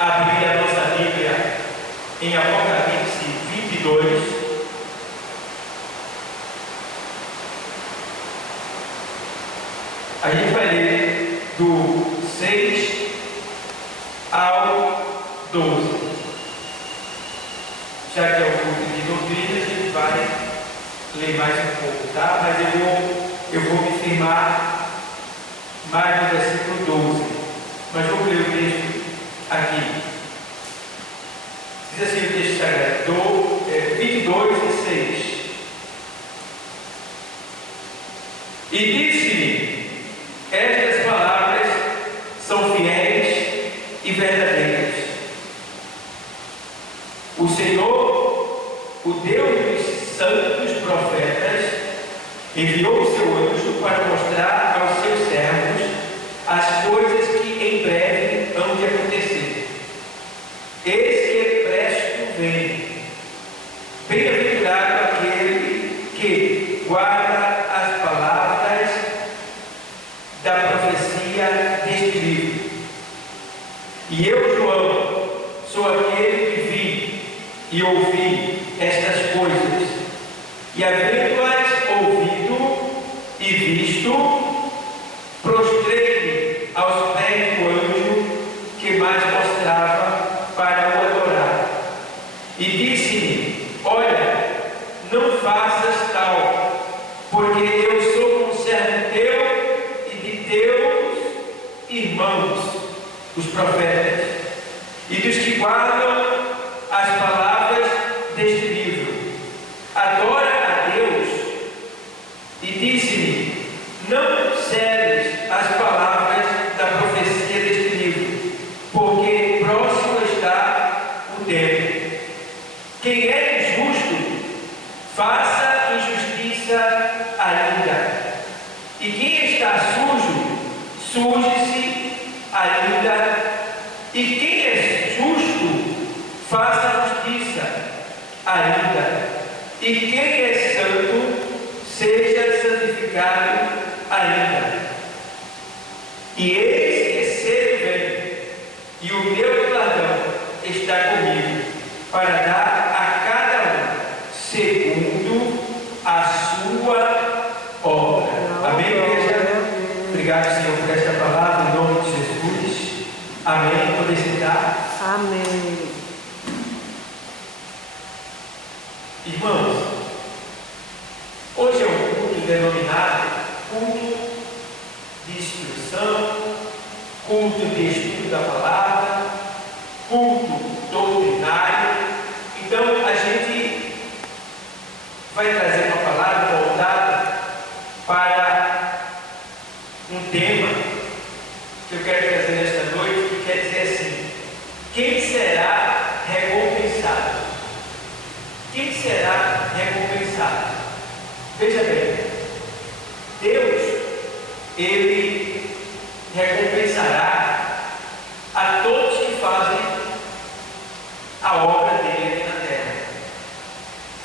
abrir a nossa Bíblia em Apocalipse 22. A gente vai ler do 6 ao 12. Já que é o culto de doutrina, a gente vai ler mais um pouco, tá? Mas eu vou me firmar mais no versículo 12. Mas vou ler o texto aqui. Diz assim o texto sagrado, 22 e 6. E disse-me: estas palavras são fiéis e verdadeiras. O Senhor, o Deus dos santos profetas, enviou o seu anjo para mostrar aos seus servos as coisas que em breve hão de acontecer. Eis que presto vem. Bem-aventurado aquele que guarda as palavras da profecia deste livro. E eu, João, sou aquele que vi e ouvi estas coisas, e havendo-as ouvido e visto, prostrei-me aos pés do anjo que mais mostrava para o adorar. E disse-me: olha, não faças tal, porque eu sou um servo teu e de teus irmãos, os profetas, e dos que guardam as palavras deste livro. Adora a Deus. E disse-me: não cedes as palavras da profecia deste livro, porque próximo está o tempo. Quem é injusto, faça injustiça ainda. E quem está sujo, suje-se ainda. E quem é justo, faça justiça ainda. E quem é santo, seja santificado ainda. E eis que cedo vem, e o meu galardão está comigo, para dar a cada um segundo a sua obra. Amém, igreja? Obrigado, Senhor, por esta palavra, em nome de Jesus. Amém. Poder sentar. Amém. Irmãos, hoje é um culto denominado culto de instrução, culto de estudo da palavra, culto doutrinário. Então a gente vai trazer uma palavra voltada para um tema que eu quero trazer nesta noite, que quer dizer assim: quem será recompensado? Quem será recompensado? Veja bem, Deus, Ele recompensará a todos que fazem a obra dele aqui na terra.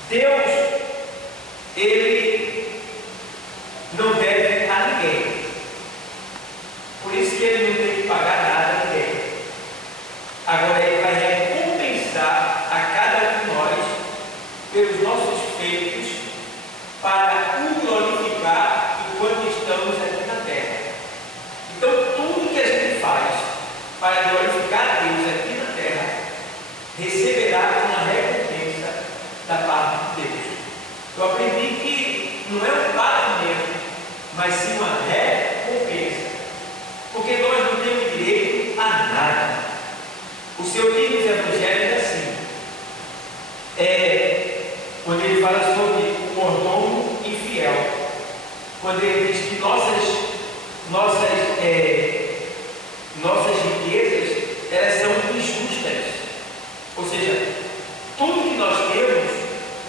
Deus, Ele não deve a ninguém. Por isso que Ele não tem que pagar nada a ninguém. Agora Ele vai recompensar a cada um de nós pelos nossos feitos, para o glorificar enquanto estamos aqui na terra. Então, tudo que a gente faz para glorificar a Deus aqui na terra, receberá uma recompensa da parte de Deus. Eu aprendi que não é um pagamento, mas sim uma recompensa, porque nós não temos direito a nada. O Senhor diz nos Evangelhos assim, quando ele fala sobre o mordomo infiel, quando ele diz que nossas riquezas, elas são injustas, ou seja, tudo que nós temos,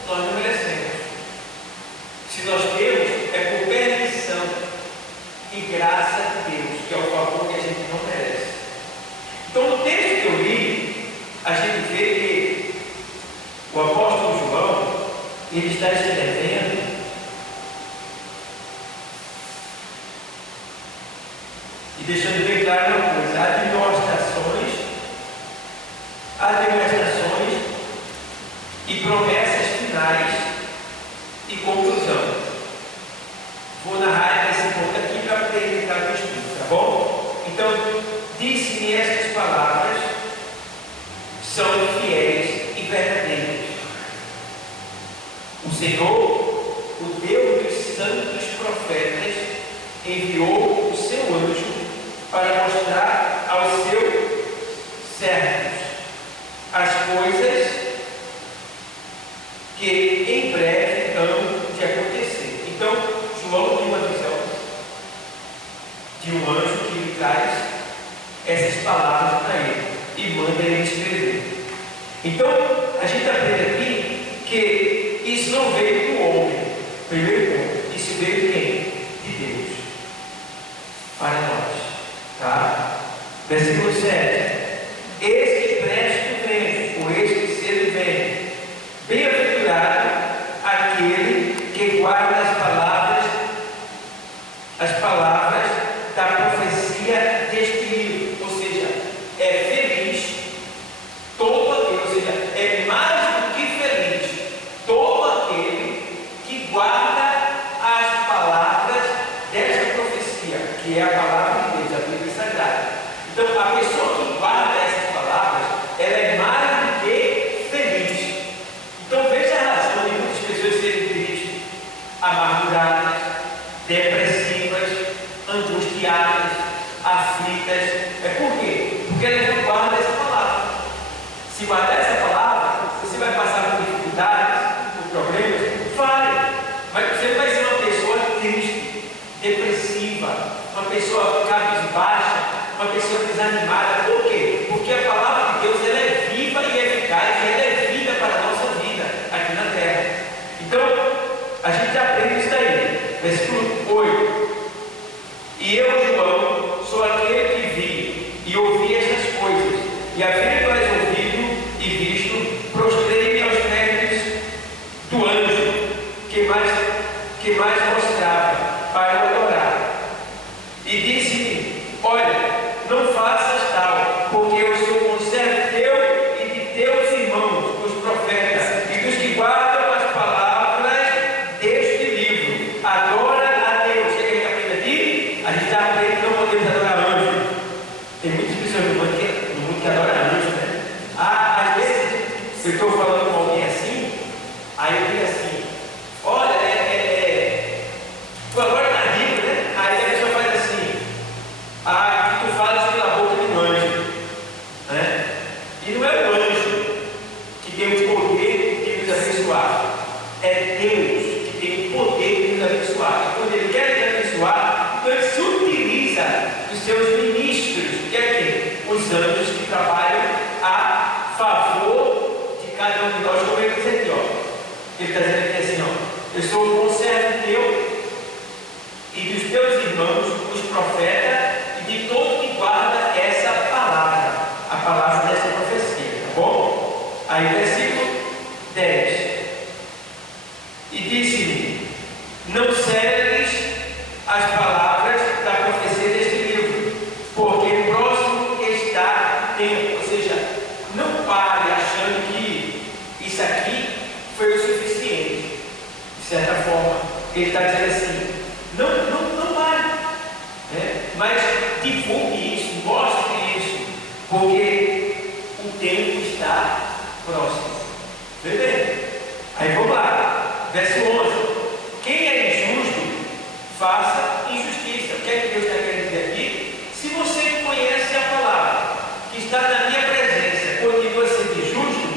nós não merecemos. Se nós temos, é por permissão e graça de Deus, que é o favor que a gente não merece. Então, no texto que eu li, a gente vê que o apóstolo João, ele está escrevendo e deixando bem claro uma coisa: há demonstrações e promessas finais e conclusão. Vou narrar esse ponto aqui para poder entrar no estudo, tá bom? Então, disse-me estas palavras, são fiéis e verdadeiras. O Senhor, o Deus dos santos profetas, enviou o seu anjo para mostrar aos seus servos as coisas que em breve hão de acontecer. Então, João tem uma visão de um anjo que lhe traz essas palavras para ele e manda ele escrever. Então, a gente aprende aqui que isso não veio do homem, primeiro ponto, isso veio de quem? De Deus, para nós, tá? Versículo 7. Eis que presto vem, ou eis que cedo vem. Bem-aventurado aquele que guarda as palavras da profecia deste livro, ou seja, é feliz todo aquele, ou seja, é mais do que feliz todo aquele que guarda as palavras desta profecia, que é a palavra de Deus, a Bíblia Sagrada. Então, a pessoa que guarda essas palavras, ela é mais do que feliz. Então, veja a razão de muitas pessoas serem tristes, amarguradas, depressivas, angustiadas, aflitas. É por quê? Porque elas não guardam essa palavra. Se guardar essa palavra, você vai passar por dificuldades, por problemas, vai. Mas você vai ser uma pessoa triste, depressiva, uma pessoa cabisbaixa, uma pessoa desanimada. Por quê? Porque a palavra de Deus ela é viva e eficaz, e ela é vida para a nossa vida aqui na terra. Então, a gente aprende isso daí. Versículo 8. E eu, João, sou aquele que vi e ouvi estas coisas, e havendo as ouvido e visto, prostrei-me aos pés do anjo que mais mostrava para o adorar. E disse-me: olha, não faças tal, porque eu sou conservo teu e de teus irmãos, os profetas, e dos que guardam as palavras deste livro. Adora a Deus. O que a gente aprende aqui? A gente aprende que não podemos adorar anjo. Tem muitas pessoas no mundo que adoram anjo, né? Às vezes, eu estou falando com alguém assim, aí eu digo assim: olha, tu agora está rico, né? Aí a pessoa faz assim: ah, que tu falas pela boca de um anjo, né? E não é o anjo que tem o poder de nos abençoar, é Deus que tem o poder de nos abençoar. E quando Ele quer nos abençoar, então Ele se utiliza dos seus ministros, que é quem? Os anjos que trabalham a favor de cada um de nós, como Ele diz aqui, ó. Ele está dizendo aqui assim, ó: eu sou o conservo teu e dos teus irmãos, os profetas, e de todo que guarda essa palavra, a palavra dessa profecia, tá bom? Aí versículo 10. E disse-me: não cedes as palavras da profecia deste livro, porque próximo está tempo. Ou seja, não pare achando que isso aqui foi o suficiente. De certa forma, ele está dizendo assim: não pare, né? Mas divulgue isso, mostre isso, porque o tempo está próximo. Beleza? Aí vamos lá, verso 11: quem é injusto, faça injustiça. O que é que Deus está querendo dizer aqui? Se você conhece a palavra, que está na minha presença, continua sendo injusto,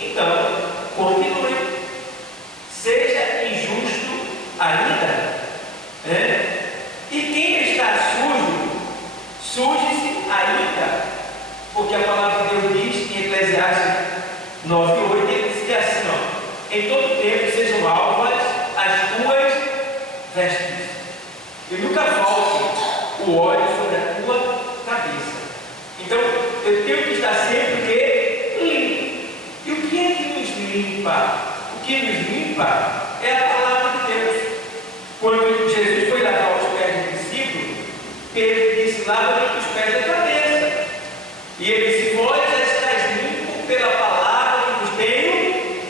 então continue, seja injusto ainda, né? E quem está sujo, suje-se ainda, porque a palavra de Deus diz em Eclesiastes 9:8, ele diz que é assim, ó: em todo tempo sejam alvas as tuas vestes, e nunca falte o óleo sobre a tua cabeça. Então, eu tenho que estar sempre que limpo. E o que é que nos limpa? O que nos limpa é a palavra de Deus. Quando Jesus foi lavar os pés do discípulo, Pedro disse: lava-me os pés da cabeça. E ele disse: vós já estáis limpo pela palavra que vos tenho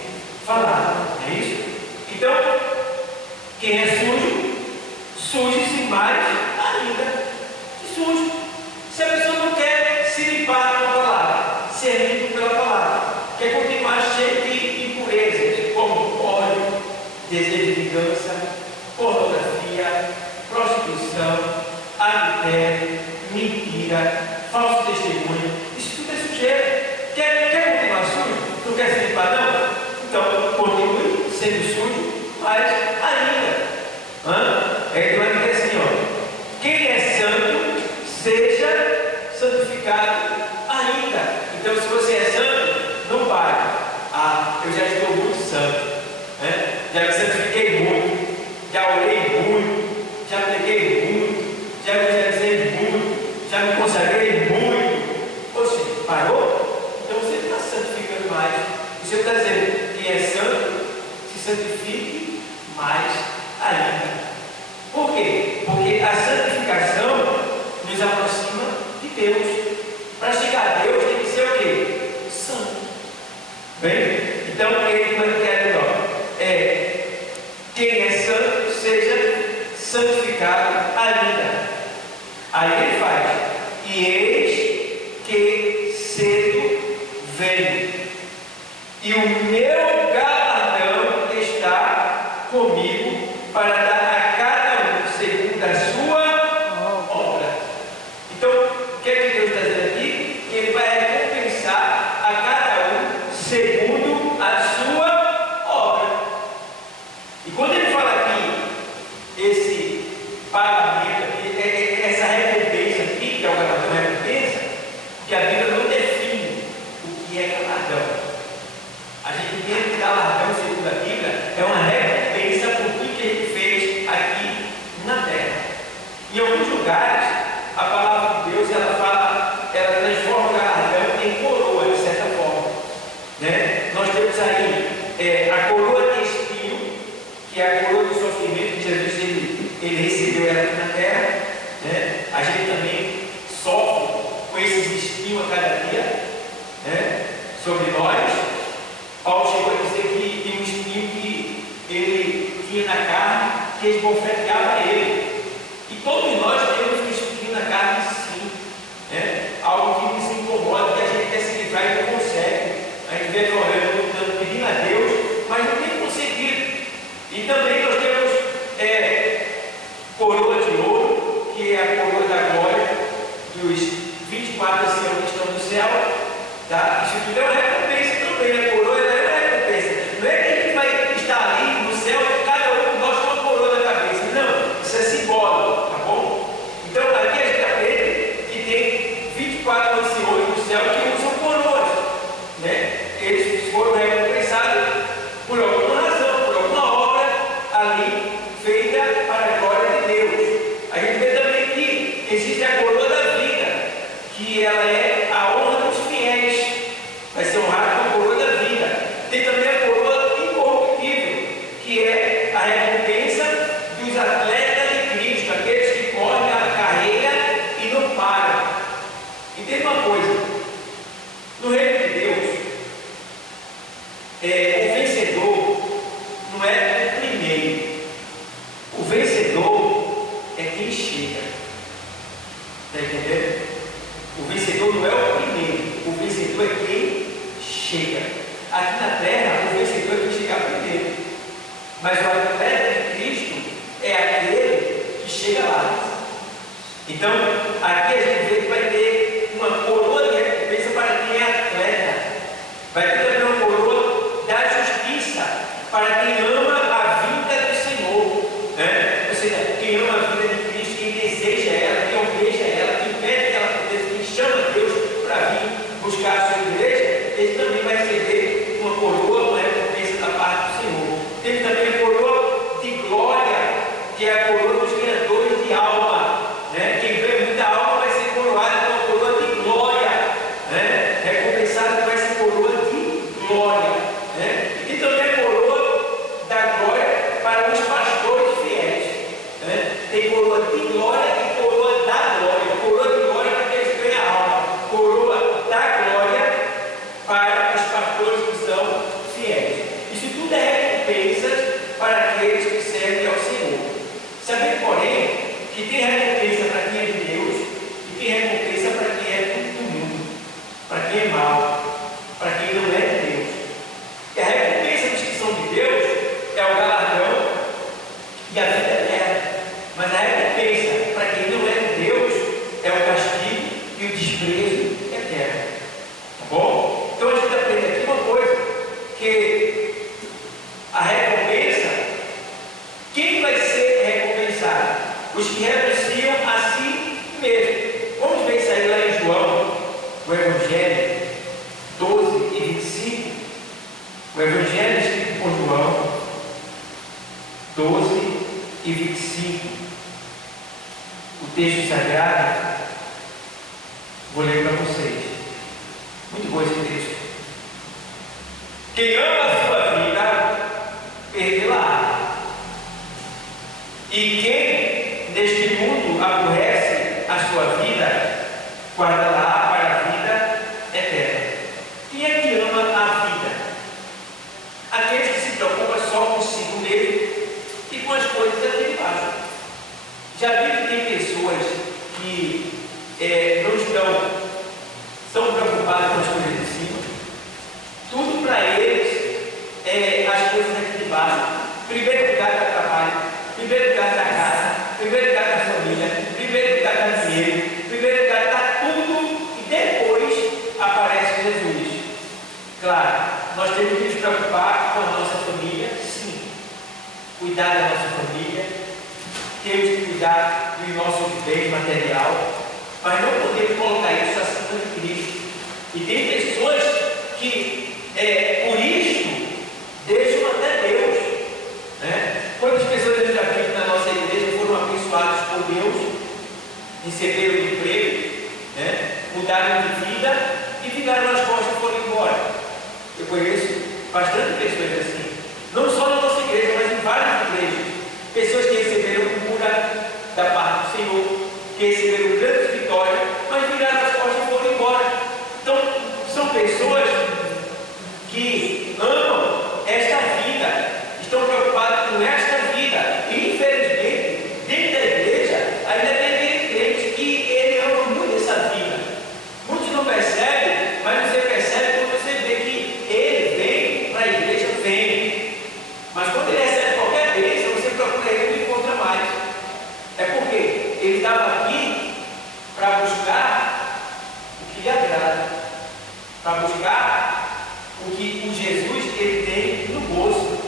ser pela palavra. Quer continuar cheio de impurezas, como ódio, desejo de vingança, pornografia, prostituição, adultério, mentira, falso testemunho. Isso tudo é sujeira. Quer continuar sujo? Não quer se limpar não? Então continue sendo sujo, mas ainda. Então ele diz assim, ó, quem é santo, seja santificado ainda. Então se você é santo, não pare. Eu já estou muito santo, já me santifiquei muito, já orei muito, já preguei muito, já evangelizei muito, já me consagrei muito. Você parou? Então você não está santificando mais. Você está dizendo que é santo, se santifique mais ainda. Por quê? Porque a santificação nos aproxima de Deus. Para chegar a Deus tem que ser o quê? Santo. Bem? Então ele quer quem é santo, seja santificado ainda. Aí ele faz, e eis que cedo venho, e o meu galardão está comigo para dar a cada um segundo a sua obra. Então, o que é que Deus está dizendo aqui? Que Ele vai recompensar a cada um segundo a sua obra. E quando Ele fala aqui, esse pagamento aqui, essa recompensa aqui, que é o galardão recompensa, que a Bíblia não define o que é galardão. A gente entende que galardão, segundo a Bíblia, é uma recompensa por tudo que a gente fez aqui na terra. Em alguns lugares, a palavra de Deus, ela transforma o galardão em coroa, de certa forma. Nós temos aí a coroa de espinho, que é a coroa do sofrimento que Jesus ele recebeu ela aqui na terra. A gente também sofre com esses espinhos a cada dia sobre nós. Paulo chegou a dizer que tem um espinho que ele tinha na carne, que esbofeteava ele. E todos nós temos um espinho na carne, sim. Algo que nos incomoda, que a gente quer se livrar e não consegue. A gente vê orando, lutando, pedindo a Deus, mas não tem conseguido. E também nós temos coroa de ouro, que é a coroa da glória dos 24 anciãos que estão no céu. Tá? Isso tudo é uma recompensa também. A coroa é uma recompensa. Não é que a gente vai estar ali no céu, cada um de nós com uma coroa na cabeça. Não, isso é simbólico, tá bom? Então aqui a gente aprende que tem 24 anciões no céu que usam coroas. Eles foram recompensados por alguma razão, por alguma obra ali feita para a glória de Deus. A gente vê também que existe a coroa da vida, que ela é a honra dos fiéis. Vai ser honrado com a coroa da vida. Tem também a coroa incorruptível, que é a recompensa dos atletas de Cristo, aqueles que correm a carreira e não param. Entenda uma coisa: no reino de Deus, o vencedor não é o primeiro. O vencedor é quem chega. Está entendendo? O vencedor não é o primeiro. O vencedor é quem chega. Aqui na terra, o vencedor é quem chegar primeiro. Mas o atleta de Cristo é aquele que chega lá. Então, aqui a gente vê que vai ter uma coroa de recompensa para quem é atleta. Vai ter também uma coroa da justiça para quem ama a vida do Senhor. Ou seja, quem ama a vida de Cristo, quem deseja ela, quem almeja ela, quem pede que ela aconteça, quem chama Deus para vir buscar a sua igreja, ele também vai receber uma coroa, uma recompensa da parte do Senhor. Tem também a coroa de glória, que é a coroa dos ganhadores de alma. Quem ganha muita alma vai ser coroado com a coroa de glória, recompensado com essa coroa de glória. E tem também a coroa da glória para os pastores fiéis. Tem coroa de glória e coroa da glória. Coroa de glória para aqueles que ganham alma. Coroa da glória para os pastores texto sagrado, vou ler para vocês. Muito bom esse texto. Quem ama a sua vida, perdê-la. E quem neste mundo aborrece a sua vida, guarda-la para a vida eterna. Quem é que ama a vida? Aqueles que se preocupam só consigo mesmo e com as coisas aqui de baixo. Já vi que tem pessoas que não estão tão preocupadas com as coisas de cima. Tudo para eles é as coisas aqui de baixo. Primeiro lugar do trabalho, primeiro lugar da casa, primeiro lugar da família, primeiro lugar do dinheiro, primeiro lugar da tudo, e depois aparece Jesus. Claro, nós temos que nos preocupar com a nossa família, sim. Cuidar da nossa família, temos que cuidar do nosso bem material, mas não podemos colocar isso acima de Cristo. E tem pessoas que, por isto, deixam até Deus. Né? Quantas pessoas eu já vi na nossa igreja foram abençoadas por Deus, receberam emprego, né? Mudaram de vida e ficaram nas costas e foram embora. Eu conheço bastante pessoas assim, não só na nossa igreja, mas em várias igrejas. Pessoas que receberam cura da parte do Senhor, que receberam grandes vitórias, mas viraram as costas e foram embora. Então, são pessoas que amam esta vida, estão preocupadas com esta vida, e infelizmente, dentro da igreja, ainda tem aquele crente que ele ama muito essa vida. Muitos não percebem, mas você percebe quando você vê que ele vem para a igreja, vem. Mas quando ele recebe qualquer bênção, você procura ele e não encontra mais. É porque ele estava aqui para buscar o que lhe agrada, para buscar o que o Jesus ele tem no bolso,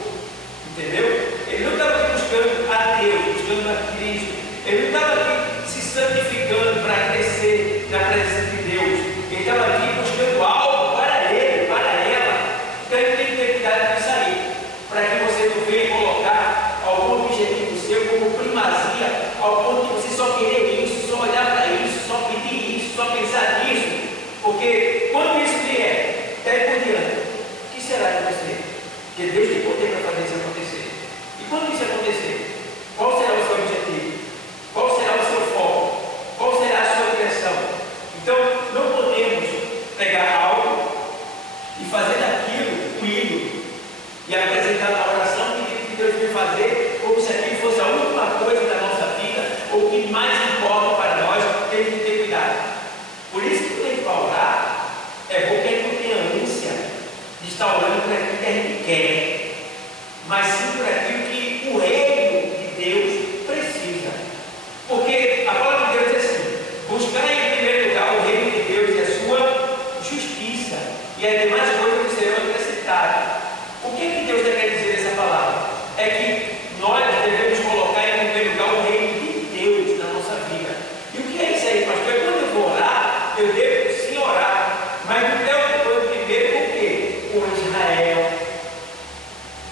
entendeu? Ele não estava aqui buscando a Deus, buscando a Cristo. Ele não estava aqui se santificando para crescer na presença de Deus. Ele estava aqui buscando algo para ele, para ela. Então ele tem que ter cuidado disso aí, para que você não venha colocar algum objetivo seu como primazia, ao ponto de você só querer isso, só olhar para isso, só pedir isso, só pensar nisso. Porque quando isso vier, daí por diante, o que será de você? Porque Deus tem poder para fazer isso acontecer. E quando isso acontecer, qual será o seu objetivo? Qual será o seu foco? Qual será a sua direção? Então, não podemos pegar algo e fazer daquilo um ídolo e apresentar na oração o que Deus vai fazer, como se aquilo fosse a última coisa da nossa vida, ou o que mais importa para nós. Temos que ter cuidado. Por isso que tem que orar, é bom que a gente não tenha ânsia de estar orando por aquilo que a gente quer, mas sim por aquilo que o reino de Deus precisa. Porque a palavra de Deus diz assim: buscar em primeiro lugar o reino de Deus e a sua justiça, e as demais coisas serão acrescentadas. O que Deus quer dizer nessa palavra? É que nós devemos colocar em primeiro lugar o reino de Deus na nossa vida. E o que é isso aí, pastor? Quando eu vou orar, eu devo sim orar, mas me preocupo primeiro com o quê? Com Israel,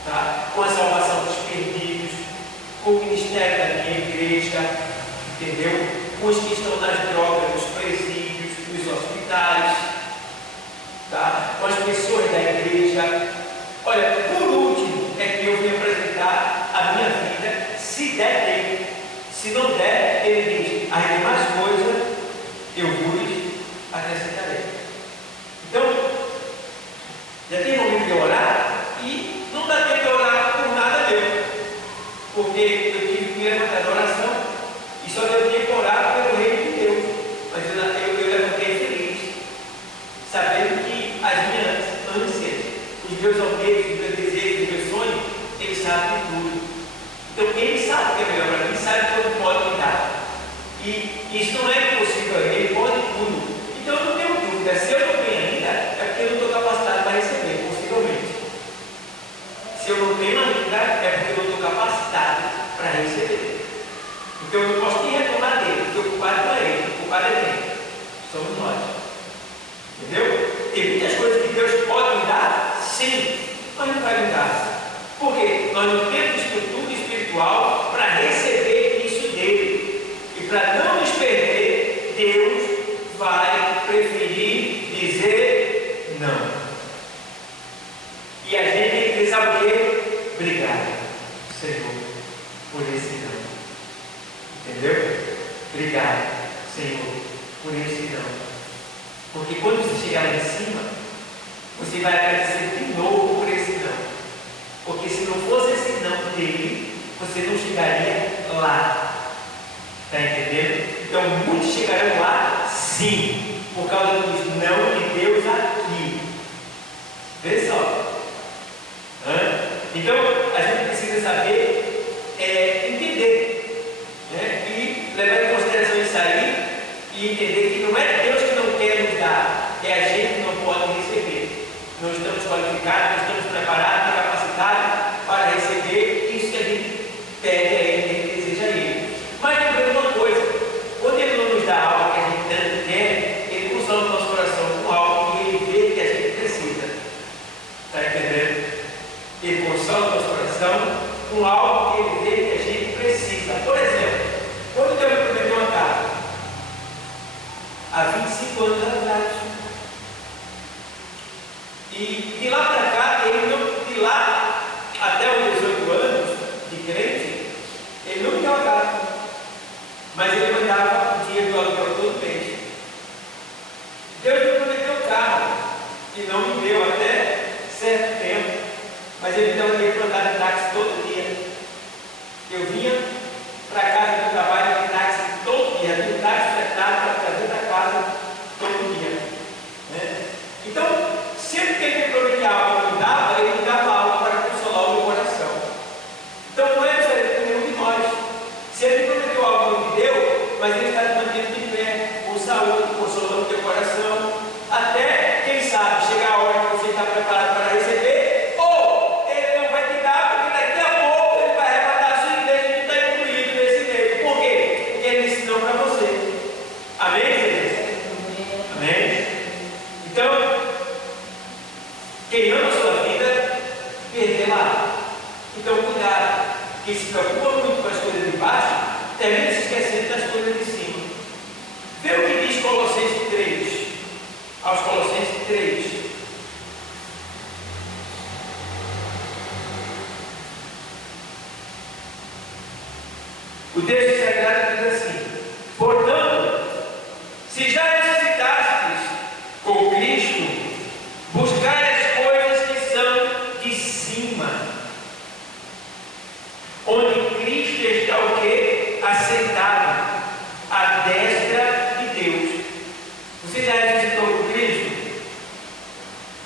tá? Com a salvação dos perdidos, com o ministério da minha igreja, entendeu? Com os que estão nas drogas, nos presídios, nos hospitais, tá? Com as pessoas da igreja. Olha, por último, é que eu vim apresentar a minha vida, se der tempo. Se não der, ele diz: as demais coisas eu vos acrescentarei. Então, já tem momento de orar e não dá tempo de orar por nada meu, porque eu tive que me levantar da oração e só deu tempo de orar pelo reino de Deus. Mas eu levantei feliz, sabendo que as minhas ânsias, os meus almejos, os meus desejos, os meus sonhos, ele sabe de tudo. Então ele sabe o que é melhor para mim, sabe quando pode me dar. E isso não é impossível, ele pode tudo. Então eu não tenho dúvida, se eu não tenho ainda, é porque eu não estou capacitado para receber, possivelmente. Se eu não tenho ainda, é porque eu não estou capacitado para receber. Então eu não posso nem reclamar dele, porque o culpado não é ele, o culpado é quem? Somos nós. Entendeu? Tem muitas coisas que Deus pode me dar, sim, mas não vai me dar. Por quê? Nós não temos estrutura espiritual para receber isso dele. E para não não. E a gente tem que dizer, sabe o quê? Obrigado, Senhor, por esse não. Entendeu? Obrigado, Senhor, por esse não. Porque quando você chegar lá em cima, você vai agradecer de novo por esse não. Porque se não fosse esse não dele, você não chegaria lá. Está entendendo? Então muitos chegarão lá, sim, por causa dos não de Deus aqui. Vê só. Então a gente precisa saber entender, né? E levar em consideração isso aí e entender que não é Deus que não quer nos dar, é a gente que não pode receber. Nós estamos qualificados, nós estamos preparados, capacitados para receber isso que a gente pede a Ele, que deseja a Ele. Mas lembrando uma coisa, quando Ele não nos dá algo que a gente tanto quer, Ele consola o nosso coração com algo que Ele vê que a gente precisa. Está entendendo? Ele consola o nosso coração com algo que Ele vê que a gente precisa. Por exemplo, quando Deus me prometeu uma casa, há 25 anos atrás, e de lá para cá, de lá até os 18 anos de crente, ele não me deu a casa, mas ele mandava o dinheiro do aluguel todo mês. Deus me prometeu o carro e não me deu até certo tempo, mas ele me deu dinheiro para andar de táxi todo dia. Eu vinha para casa do trabalho de táxi todo dia, de táxi tratado para trazer para casa todo dia. Né? Então, sempre que ele me prometia algo, ele me dava algo para consolar o meu coração. Então não é diferente com nenhum de nós. Se ele prometeu algo, não me deu, mas ele está te mantendo de pé, com saúde, consolando o teu coração, até, quem sabe, chegar a hora que você está preparado para receber, ou ele não vai te dar, porque daqui a pouco ele vai arrebatar a sua igreja e está incluído nesse meio. Por quê? Porque ele ensinou para você. Amém, igreja? Amém? Então, quem ama a sua vida, perderá. Então, cuidado. Quem se preocupa muito com as coisas de baixo, termina se esquecendo das coisas de cima. Vê o que diz Colossenses 3. Aos Colossenses 3. O texto sagrado diz assim: portanto, se já ressuscitastes com Cristo, buscai as coisas que são de cima, onde Cristo está o quê? Assentado à destra de Deus. Você já ressuscitou com Cristo?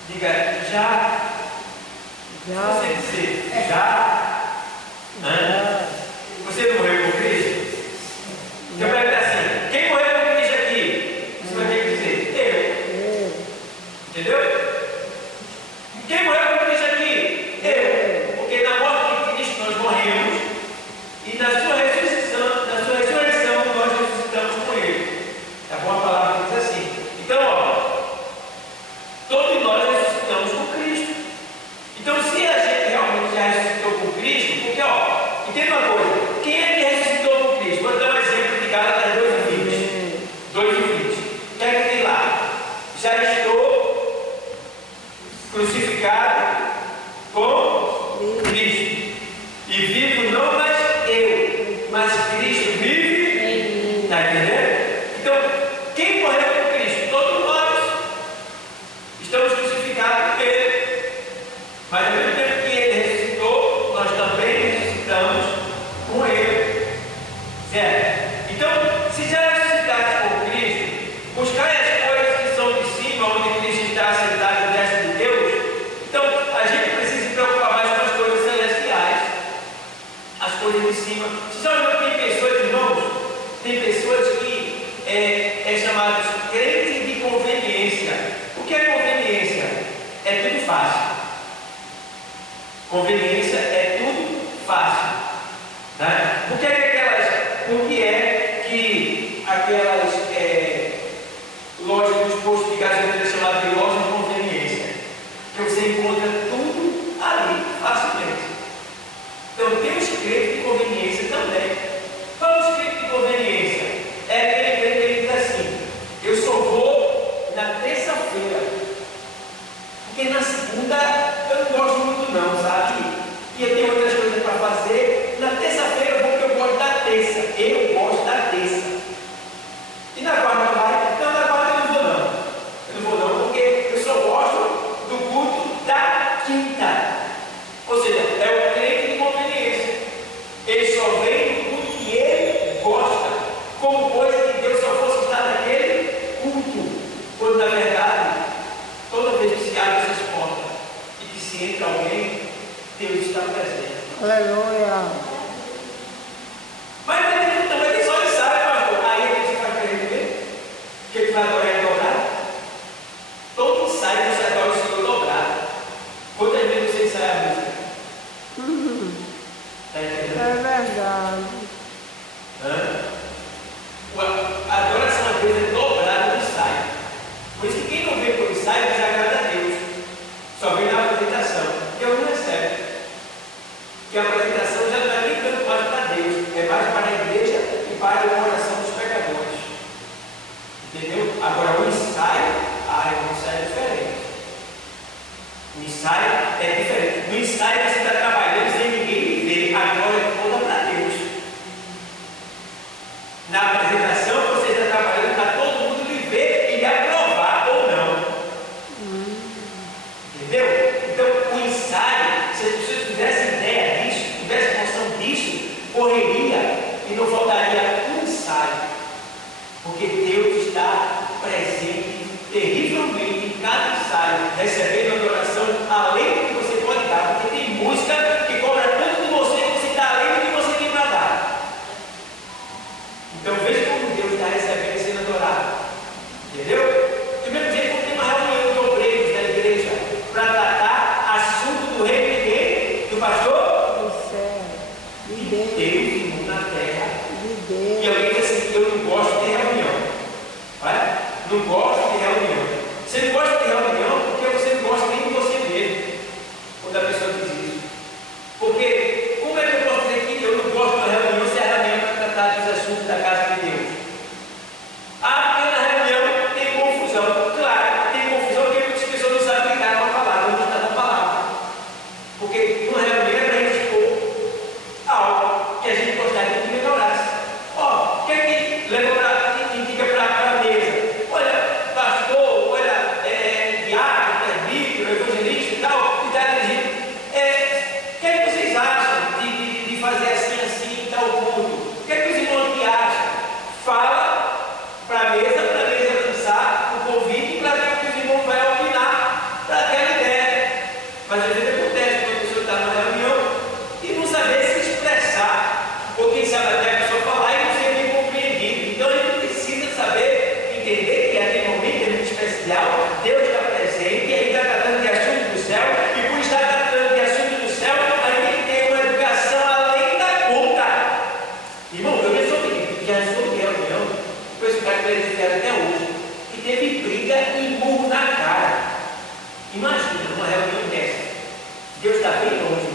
Diga, já. Você dizer, já? Você não morreu com Cristo? Eu pergunto assim, quem morreu com Cristo aqui? Você vai ter que dizer, eu. Entendeu? Quem morreu com Cristo aqui? Eu. Porque na morte de Cristo nós morremos e na sua ressurreição nós ressuscitamos com Ele. É bom a palavra que diz assim. Então, todos nós ressuscitamos com Cristo. Então, se a gente realmente já ressuscitou com Cristo, porque, entenda uma coisa, quem é que ressuscitou com Cristo? Vou dar um exemplo de Gálatas 2:20. 2:20. O que é que tem lá? Já estou crucificado com Cristo. E vivo não mais eu, mas Cristo vive em mim. Está entendendo? Então, quem morreu com Cristo? Todos nós estamos crucificados com Ele. Mas ao mesmo tempo que Ele ressuscitou, nós também ressuscitamos com Ele. Certo? Então, se já ressuscitaste com Cristo, buscai as coisas que são de cima, onde Cristo está sentado à destra de Deus. Então, a gente precisa se preocupar mais com as coisas celestiais, as coisas de cima. Você já viu que tem pessoas, irmãos? Tem pessoas que é chamadas crentes de conveniência. O que é conveniência? É tudo fácil. Conveniência é tudo fácil. Né? Por que aquelas lojas dos postos de gasolina é chamadas de lojas de conveniência? Porque você encontra tudo ali, facilmente. Então tem os crentes de conveniência também. Qual é o crente de conveniência? É aquele crente que diz assim: eu só vou na terça-feira. Porque na segunda eu não gosto muito não, sabe? E eu tenho outras coisas para fazer. Na terça-feira eu vou porque eu gosto da terça. Eu gosto da terça. E na quarta vai? Não, na quarta eu não vou não. Eu não vou não, porque eu só gosto do culto da quinta. Ou seja, é o crente de conveniência. Ele só vem do culto que ele gosta. Como coisa que Deus só fosse estar naquele culto. Quando na verdade, toda vez que se abre essas portas e que se entra alguém, Deus está presente. Aleluia. Mas não vai ter só ensaio, pastor. Aí a gente vai querer ver que ele vai adorar e dobrar. Todo ensaio você adora o Senhor dobrado. Quantas vezes você ensaia a música? Está entendendo? É verdade. A adoração às vezes é dobrada no ensaio. Por isso que quem não vê por ensaio desagrada a Deus. Só vem na apresentação. Deus não recebe. Porque a apresentação já não é nem tanto mais para Deus, é mais para a igreja e para a oração dos pecadores. Entendeu? Agora o ensaio, o ensaio é diferente. O ensaio é diferente. No ensaio você está trabalhando sem ninguém ver, a glória é toda para Deus. Na apresentação você está trabalhando para todo mundo lhe ver e lhe aprovar ou não. Entendeu? Então o ensaio, se as pessoas tivessem ideia disso, tivessem noção disso, correria e não faltaria um ensaio. Porque Deus está presente terrivelmente em cada ensaio, recebendo adoração além do que você pode dar. Porque tem música que cobra tanto de você que você dá além do que você tem para dar. Então veja como Deus está recebendo e sendo adorado. Entendeu? Do mesmo jeito, quando tem uma reunião de obreiros da igreja para tratar assunto do reino de quem? Do pastor? Do céu. De Deus Deus. e na terra. De E Deus. alguém diz assim: eu não gosto de reunião. Vai? Não gosto de reunião. Você não gosta de reunião porque você não gosta nem de você mesmo. Quando a pessoa diz isso. Porque como é que eu posso dizer que eu não gosto de reunião se a reunião é para tratar dos assuntos da casa de Deus? Porque na reunião tem confusão. Claro, tem confusão porque muitas pessoas não sabem ligar uma palavra, não gostam da palavra. Porque uma reunião é para a gente expor algo que a gente gostaria de melhorasse. Ó, o que é que leva indica para a mesa? Olha, pastor, olha, diácono, presbítero, evangelista e tal, que está dirigindo. O que é que vocês acham de fazer assim, em tal mundo? O que é que os irmãos que acham? Fala para a mesa lançar o convite para ver o que os irmãos vão opinar para aquela ideia. Mas às vezes acontece quando a pessoa está numa reunião e não saber se expressar, ou quem sabe até a pessoa falar e não ser bem compreendido. Então a gente precisa saber, entender que aquele momento é muito especial, Deus está presente e aí está tratando de assuntos do céu, e por estar tratando de assuntos do céu, a gente tem que ter uma educação além da conta. Irmão, eu já soube de reunião, depois o cara presbiteriano até hoje, que teve briga e murro na cara. Imagina uma reunião dessa. Deus está bem longe.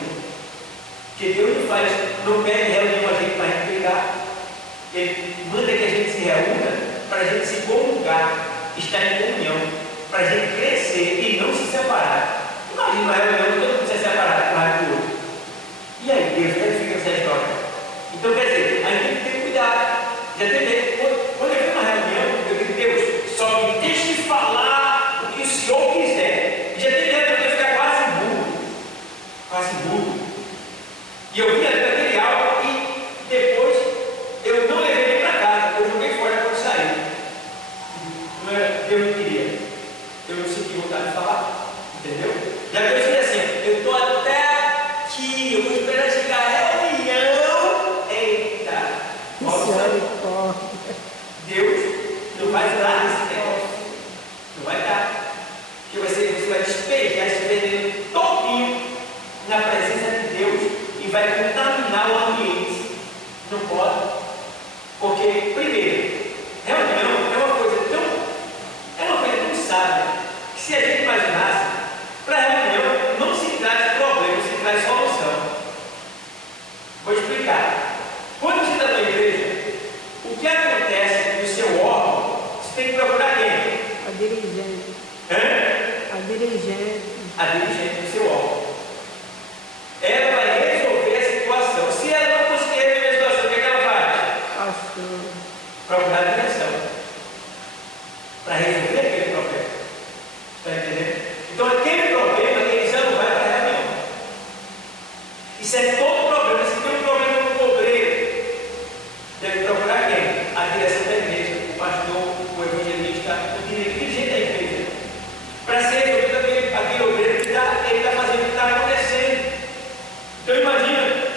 Porque Deus não pede reunião a gente para a gente brigar. Ele manda que a gente se reúna para a gente se comungar, estar em comunhão, para a gente crescer e não se separar. Imagina uma reunião que todo mundo se separar de um lado do outro. E aí, Deus, como é que fica essa história? Então, quer dizer, a gente tem que ter cuidado. Já teve, quando eu vi uma reunião, eu digo: Deus, só me deixe falar o que o Senhor quiser. Já teve reunião que eu ficar quase mudo. E eu vi aquele algo e depois eu não levei nem para casa, eu joguei fora quando saí. Não era, Deus não queria. Eu não senti vontade de falar. Entendeu? Já que eu disse assim: eu estou até aqui, eu vou esperar chegar a reunião. Eita! Misericórdia. Deus não vai dar esse negócio. Não vai dar. Porque você vai despejar esse veneno todinho na presença de Deus e vai contaminar o ambiente. Não pode. Porque, primeiro, reunião é uma coisa tão sábia que, se a gente imaginasse, para a reunião não se traz problema, se traz solução. Vou explicar. Quando você está na igreja, o que acontece no seu órgão, você tem que procurar quem? A dirigente. Hã? A dirigente. a dirigente do seu órgão. Ela vai resolver a situação. Se ela não conseguir resolver a situação, o que é que ela faz? Procurar a direção para resolver aquele problema. Está entendendo? Então, aquele problema, ele já não vai para a reunião. Isso é todo problema. Se tem um problema com o obreiro, deve procurar quem? A direção da igreja, o pastor, o evangelista, o dirigente da igreja. Para ser resolvido aquele obreiro que ele está fazendo o que está acontecendo. Então, imagina,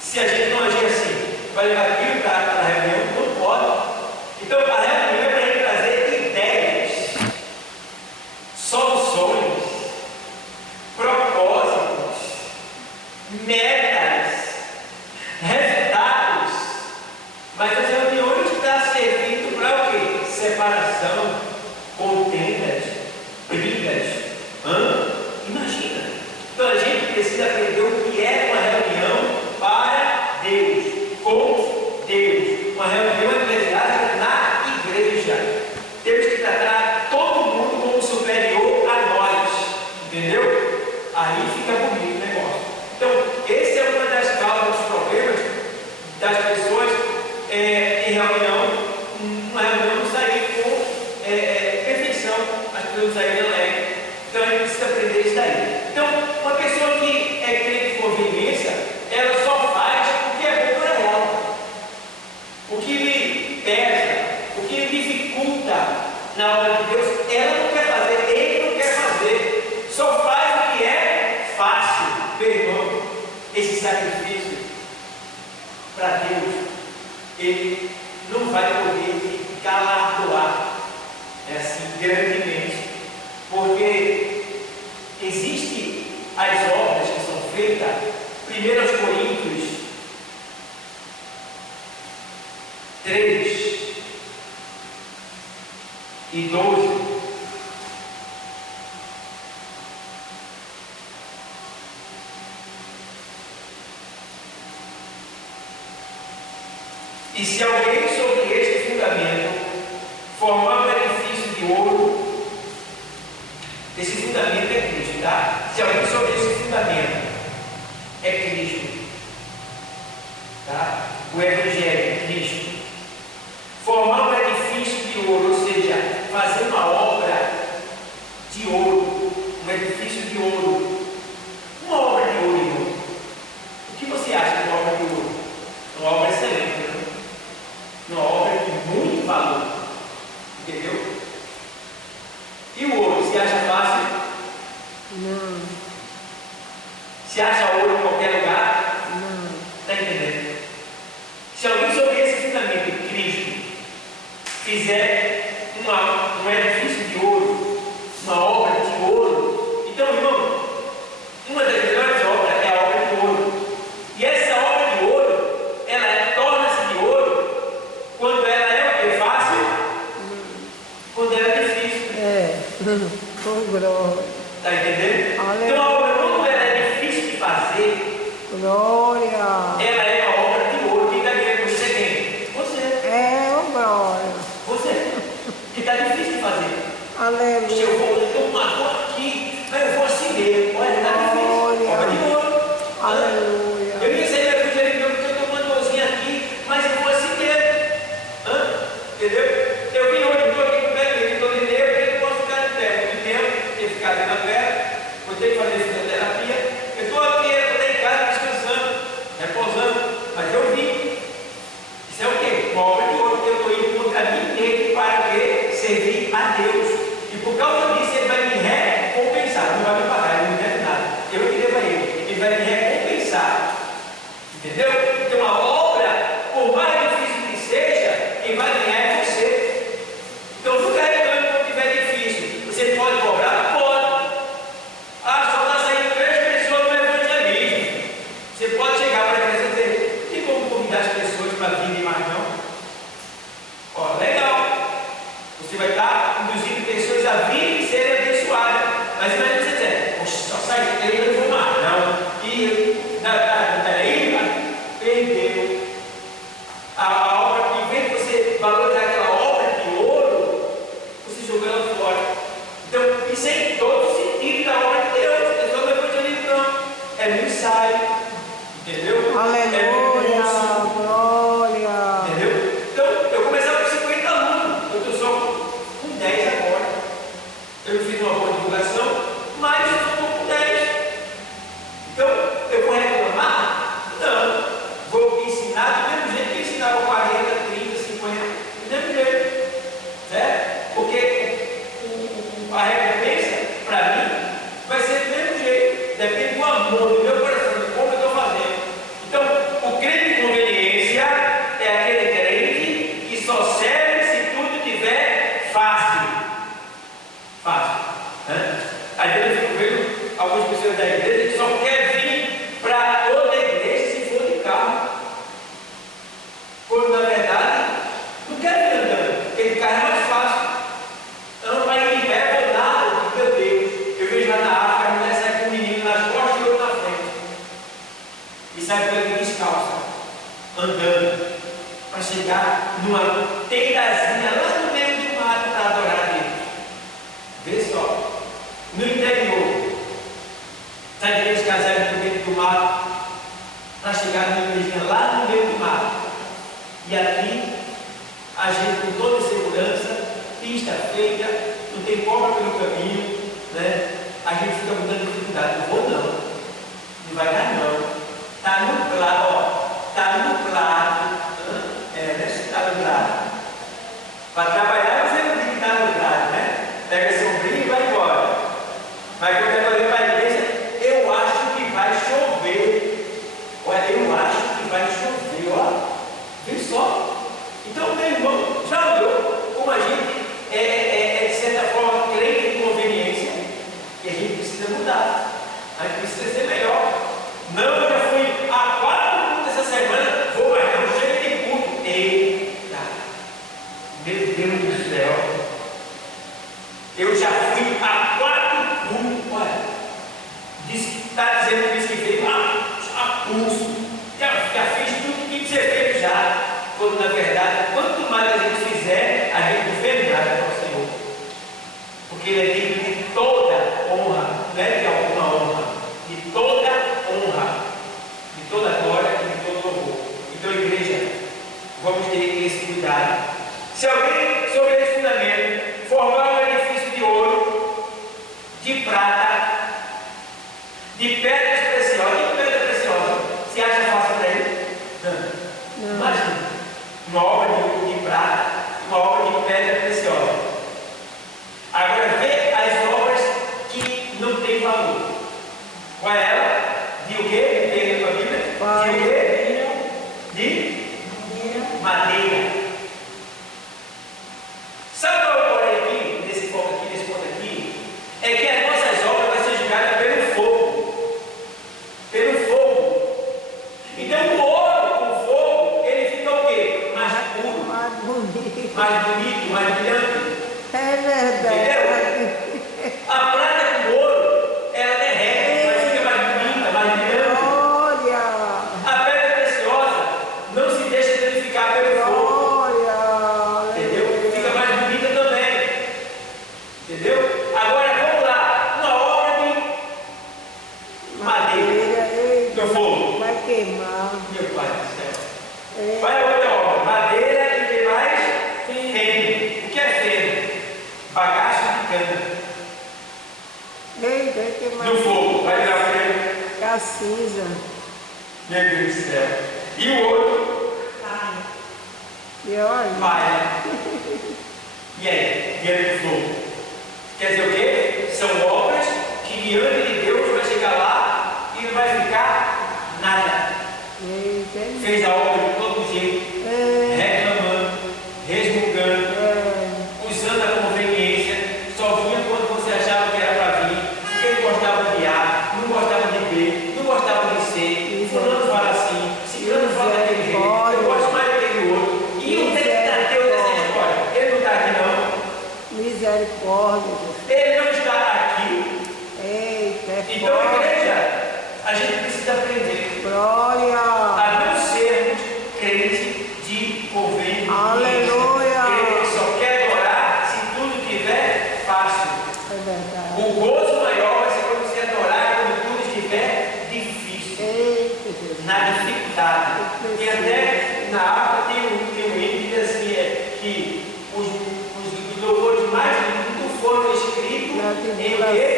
se a gente não agir assim, vai levar aquilo para a reunião, não pode. Então, a reunião é para ele trazer ideias, soluções, propósitos, metas, resultados. Mas as reuniões estão servindo para o quê? Separação, contendas, brigas. Imagina. Então a gente precisa aprender o que é uma reunião para Deus, com Deus. Uma reunião eclesiástica na igreja. Temos que tratar todo mundo como superior a nós. Entendeu? Aí fica bonito o negócio. Então, essa é uma das causas dos problemas das pessoas em reunião. Uma reunião não sair com perfeição, as pessoas não saírem alegres. Então a gente precisa aprender isso daí. Então, uma pessoa que é crente de conveniência, ela só faz o que é bom para ela. O que lhe pesa, o que lhe dificulta na obra de Deus, ela não quer fazer, ele não quer fazer. Só faz o que é fácil. Meu irmão, esse sacrifício para Deus, ele não vai poder galardoar assim grandemente, porque existem as obras que são feitas. 1 Coríntios 3 e 12. E se alguém sobre este fundamento formar um edifício de ouro, esse fundamento é Cristo, tá? Se alguém sobre esse fundamento é Cristo, tá? O Evangelho é Cristo. Formar um edifício de ouro, ou seja, fazer uma obra de ouro, um edifício de ouro. Uma obra de ouro, irmão. O que você acha de uma obra de ouro? Uma obra excelente, né? Uma obra de muito valor. Entendeu? E o ouro, se acha fácil? Não. Se acha ouro em qualquer lugar? Não. Está entendendo? Se alguém sobre esse fundamento de Cristo fizer um edifício de ouro, uma obra de ouro, então, irmão, uma das melhores obras é a obra de ouro. E essa obra de ouro, ela torna-se de ouro quando ela é o que? Fácil? Quando ela é difícil. Com glória. Está entendendo? Aleluia. Então a obra, quando ela é difícil de fazer, Glória. ela é uma obra de ouro. Quem está ganhando você quem? Você. É, oh glória. Você. Que está difícil de fazer. Aleluia. Se eu vou uma rua aqui, mas eu vou assim mesmo. Olha, está difícil. Glória. Obra de ouro. Aleluia. Eu ia sair da igreja porque eu estou com uma dorzinha aqui, mas eu vou assim mesmo. Entendeu? Eu vim hoje, estou aqui com o pé dele, estou de Deus, eu não posso ficar de pé. Muito tempo, tenho que ficar dentro da terra, vou ter que fazer fisioterapia. Eu estou aqui, eu estou em casa descansando, repousando. era no ensaio, entendeu? Aleluia, glória. Entendeu? Então, eu começava com 50 alunos, eu estou só com 10 agora. Eu fiz uma boa divulgação, mas eu estou com 10. Então, eu vou reclamar? Não. Vou ensinar do mesmo jeito que eu ensinava 40, 30, 50, do mesmo jeito. Certo? Porque a recompensa, para mim, vai ser do mesmo jeito. Depende do amor, do meu coração, de como eu estou fazendo. Então, o crente de conveniência é aquele crente que só serve se tudo tiver fácil. Fácil. Né? Às vezes eu fico vendo algumas pessoas da igreja que só querem vir para outra igreja se for de carro. Quando na verdade não quer vir andando, porque de carro é mais fácil. Não vai em pé ou nada, meu Deus. Eu vejo lá na África, a mulher sai com um menino nas costas e outro na frente. E sai com ele descalça, andando, para chegar numa tendazinha lá no meio do mato para adorar a Deus. Vê só, no interior, sai aqueles casais no meio do mato, para chegar numa igrejinha lá no meio do mato. E aqui, a gente com toda segurança, pista feita, não tem cobra pelo caminho, né? A gente fica com tanta dificuldade. Não vou não, não vai dar não. Está nublado, ó, está nublado. Né? Está nublado. Para trabalhar você não tem que estar nublado, né? Pega a sombrinha e vai embora. Mas quando eu olhei para a igreja, eu acho que vai chover. Olha, eu acho que vai chover, ó. Viu só? Então, meu irmão, já olhou como a gente de certa forma, crente em conveniência, e a gente precisa mudar. A gente precisa ser melhor. Não, eu já fui a 4 cultos essa semana, vou mais não, chega de culto. Eita! Meu Deus do céu! Eu já fui a 4 cultos, olha. Está dizendo isso que veio a pulso. Já fiz tudo que tinha que ser feito já. Quando na verdade, quanto mais a gente fizer, a gente não fez nada para o Senhor. Porque Ele é digno de toda honra, não é de alguma honra, de toda honra, de toda glória e de todo louvor. Então, igreja, vamos ter esse cuidado. Se alguém, sobre esse fundamento, formar um edifício de ouro, de prata, de pedras preciosas, de pedra preciosa, se acha fácil para ele? Não. Imagina, uma obra de prata, uma obra de pedra preciosa. Agora vê as obras que não têm valor. Qual é ela? De o quê? Tem na tua Bíblia? De o quê? De madeira. Sabe qual é o porém aqui, nesse ponto aqui? É que as nossas obras vão ser julgadas pelo fogo. Pelo fogo. Então o ouro com fogo, ele fica o quê? Mais puro. Mais bonito, mais brilhante. É verdade. Entendeu? A prata com ouro, ela derrete, mas fica mais bonita, mais brilhante. Glória. A pedra preciosa não se deixa danificar pelo fogo. Glória. Entendeu? Fica mais bonita também. Entendeu? Agora vamos lá. Uma obra de madeira no fogo. Vai queimar. Meu Pai do céu. Vai a outra obra. Madeira e o que mais? Feno. O que é feno? Bagaço de cana. Ei, vai queimar. No fogo. Vai virar o feno. A cinza. Meu Deus do céu. E o outro? E olha. Vai. E aí? Diante do fogo. Quer dizer o quê? São obras que diante de Deus vai chegar lá e não vai ficar nada. Fez a obra de todo jeito, reclamando, resmungando, usando a conveniência, só vinha quando você achava que era para vir, porque não gostava de A, não gostava de B, não gostava de C, fulano fala assim, ciclano fala daquele jeito, eu gosto mais daquele outro. E o que está Deus nessa história? Ele não está aqui não. Misericórdia. Ele não está aqui. Eita. até na ata tem um hino que diz assim, que os louvores mais lindos foram escritos em quê?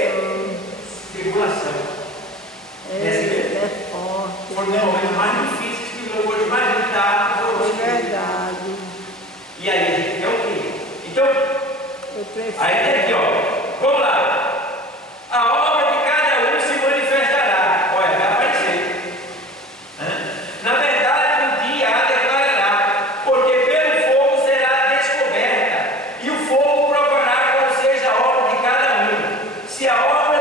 Tribulação. É forte. Foram os momentos mais difíceis que os louvores mais limitados foram escritos. É verdade. E aí a gente quer o quê? Então, Eu prefiro. aí tem aqui, ó. Vamos lá. A obra de cada um se manifestará. Olha, vai aparecer. Na verdade, no dia a declarará, porque pelo fogo será descoberta, e o fogo provará qual seja a obra de cada um. Se a obra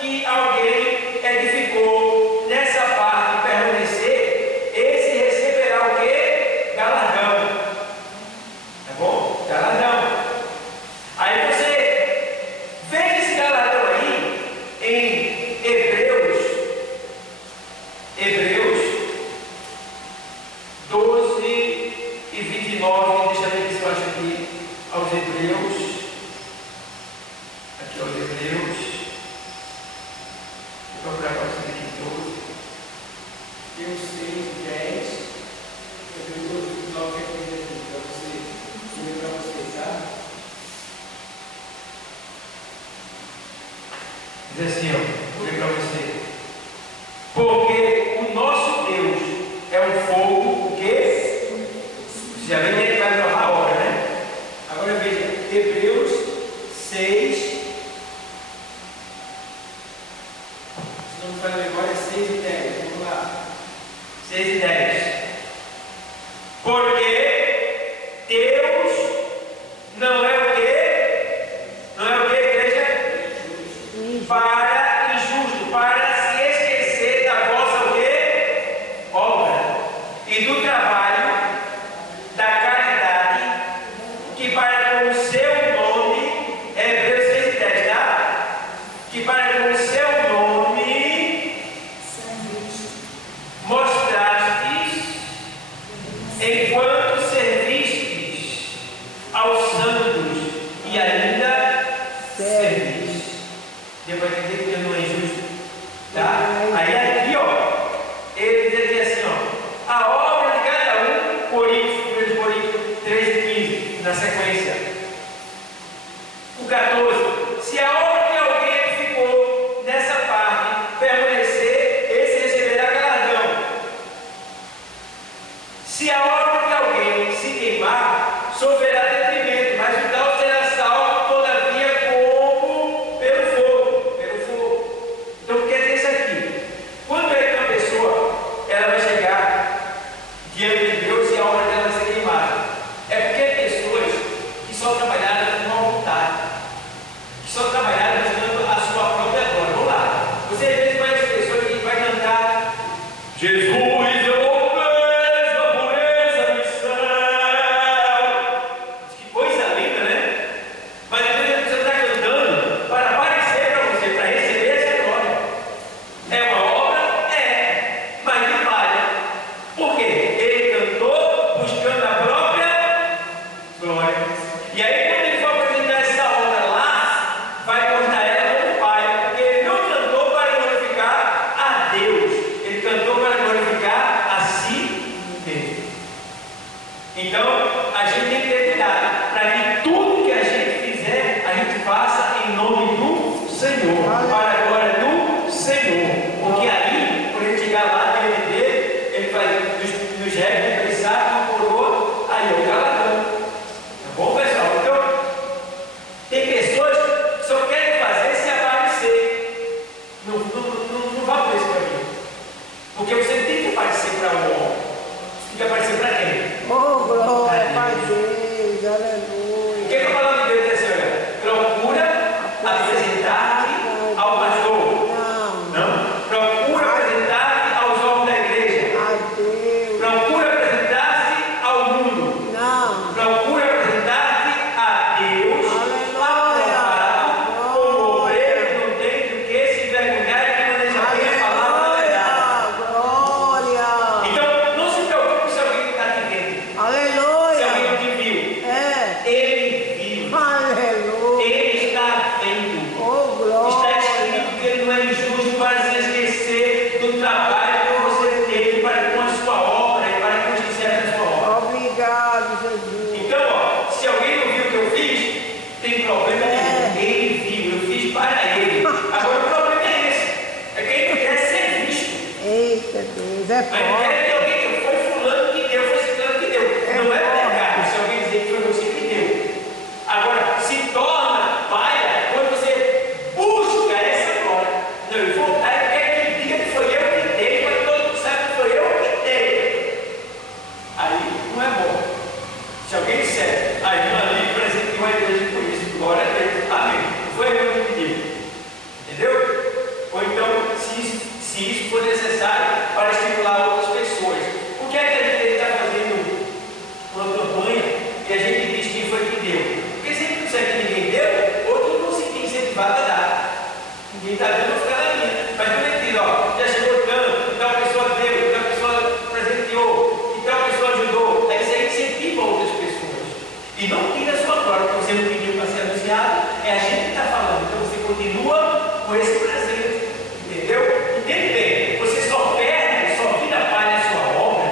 que alguém edificou nessa parte permanecer, esse receberá o quê? Galardão. Tá bom? Galardão. Aí você veja esse galardão aí em Hebreus 12 e 29. Deixa eu ver se eu acho aqui aos Hebreus. Aqui aos Hebreus. Vou procurar para vocês aqui 12. Hebreus 6 e 10. Hebreus 12 e 29 que é aqui para você, para vocês, tá? Diz assim, ó, vou ler para você. Porque o nosso Deus é um fogo que já vem aí que vai provar a obra, né? Agora veja, Hebreus 6, se não me falha a memória, 6 e 10. Vamos lá. 6 e 10. Porque Deus não é o quê? Não é o quê, igreja? Para injusto, para se esquecer da vossa o quê? Obra e do trabalho da caridade que para com o seu nome, Hebreus 6 e 10, tá? Que para com o seu nome mostrastes enquanto servistes aos santos e ainda servis. Deu para entender que Deus não é injusto? Tá? Aí aqui, ó, ele diz aqui assim, ó, a obra de cada um, 1 Coríntios 13 e 15, na sequência. O 14, se a obra que alguém edificou nessa parte permanecer, esse receberá galardão. Se a obra de alguém se queimar, sofrerá detrimento, mas o tal será salvo, todavia, como pelo fogo. Então, quer dizer isso aqui. Quando é que uma pessoa ela vai chegar diante de Deus e a obra dela vai ser queimada? É porque pessoas que só trabalharam com uma vontade, que só trabalharam buscando a sua própria glória. Vamos lá. Você às vezes conhece pessoas que vai cantar Jesus. E aí, quando ele for apresentar essa obra lá, vai cortar ela como pai, porque ele não cantou para glorificar a Deus, ele cantou para glorificar a si mesmo. Então, a gente tem que ter cuidado para que tudo que a gente fizer, a gente faça em nome do Senhor, para a glória do Senhor. Porque aí, quando ele chegar lá, ele vai nos recompensar com coroa, aí o galardão. Tá bom, pessoal? Então, tem pessoas que só querem fazer se aparecer. Não vá por esse caminho. Porque você tem que aparecer para o homem. Você tem que aparecer para quem? Oh, glória a Deus, aleluia. O que a palavra de Deus diz assim? Olha, procura apresentar-te ao Mas não quero que alguém que foi fulano que deu, foi ciclano que deu. Não é pecado se alguém dizer que foi você que deu. Agora, se torna paia quando você busca essa glória. Não, eu vou voltar e quero que ele diga que foi eu que dei, mas todo mundo sabe que foi eu que dei. Aí não é bom. Se alguém disser, aí não ali presenteou a igreja com isso, glória a Deus, amém. Não foi eu que pedi. Entendeu? Ou então, se isso for necessário para estimular outras pessoas. O que é que a gente está fazendo uma campanha que a gente diz quem foi que deu? Porque se a gente não disser que ninguém deu, outro não se tem incentivado a dar. Ninguém está dando, vai ficar na minha. Mas quando ele diz, ó, já chegou tanto, então a pessoa deu, então a pessoa presenteou, então a pessoa ajudou, aí você incentiva outras pessoas. E não tira a sua glória, porque você não pediu para ser anunciado, é a gente que está falando. Então você continua com esse presente. Entendeu? Entende bem? Você só perde, só vira palha a sua obra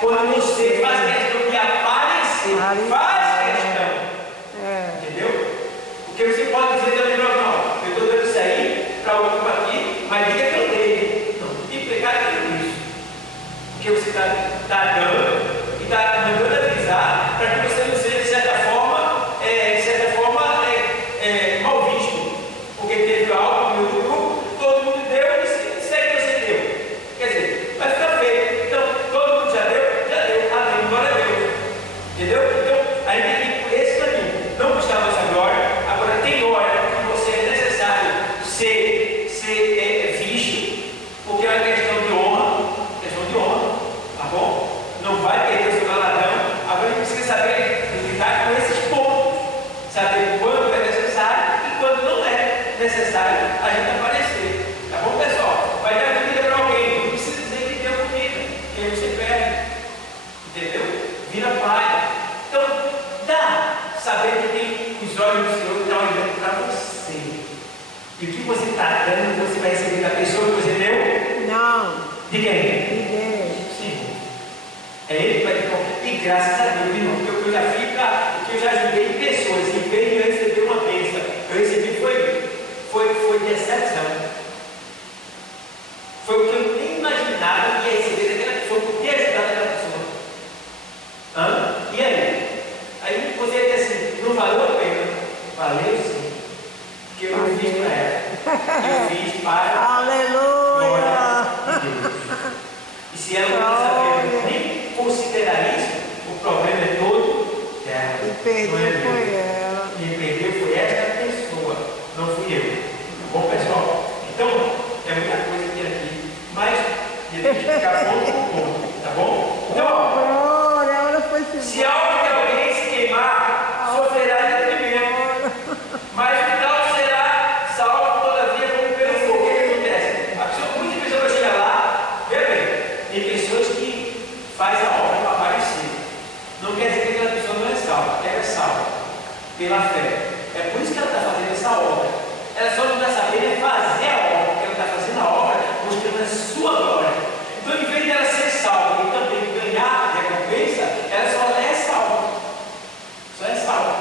quando você faz questão de aparecer. Faz questão. Entendeu? Porque você pode dizer também, não, eu estou dando isso aí para outro aqui, mas diga que eu dei. Não tem pecado nisso. Porque você está dando e está mandando avisar para que você não seja, de certa forma, mal visto. Porque teve algo no grupo, todo mundo deu e segue que você deu. Quer dizer, vai ficar feio. Então, todo mundo já deu, amém, glória a Deus. Entendeu? Então, a gente tem que ir por esse caminho. Não buscar a nossa glória. Agora, tem hora que você é necessário ser visto, porque é uma questão de honra, tá bom? Não vai perder o seu galardão. Agora, a gente precisa saber lidar com esses pontos, saber quando é necessário e quando não é necessário a gente aparecer. Tá bom, pessoal? Vai dar comida para alguém, não precisa dizer que deu comida, que aí você perde. Entendeu? Vira palha. Então, dá. Saber que tem os olhos do Senhor que estão olhando para você. E o que você está dando, você vai receber da pessoa que você deu? Não. De quem? De Deus. Sim. É Ele que vai ter. E graças a Deus, irmão, porque eu já ajudei pessoas, e veio eu receber uma bênção. Eu recebi foi decepção. Foi o que eu nem imaginava que ia receber daquela pessoa, por ter ajudado aquela pessoa. E aí? Aí você diz assim, não valeu a pena? Valeu sim. Porque eu não fiz para ela. Eu fiz para Aleluia! E se ela não saber nem considerar isso, o problema é todo dela. E perdeu foi ela. Quem perdeu foi esta pessoa, não fui eu. Bom, pessoal? Então, é muita coisa aqui, mas a gente ficar ponto por ponto, tá bom? Então, Glória, ela foi se a hora de alguém se queimar, sofrerá detrimento, mas o tal será salvo todavia como pelo fogo. O que acontece? Muitas pessoas vão chegar lá, vê bem, tem pessoas que fazem a obra para aparecer. Não quer dizer que aquela pessoa não é salva, ela é salva pela fé. É por isso que ela está fazendo essa obra. Ela só não está sabendo fazer a obra, porque ela está fazendo a obra buscando a sua glória. Então, em vez de ela ser salva e também ganhar a recompensa, ela só é salva. Só é salva.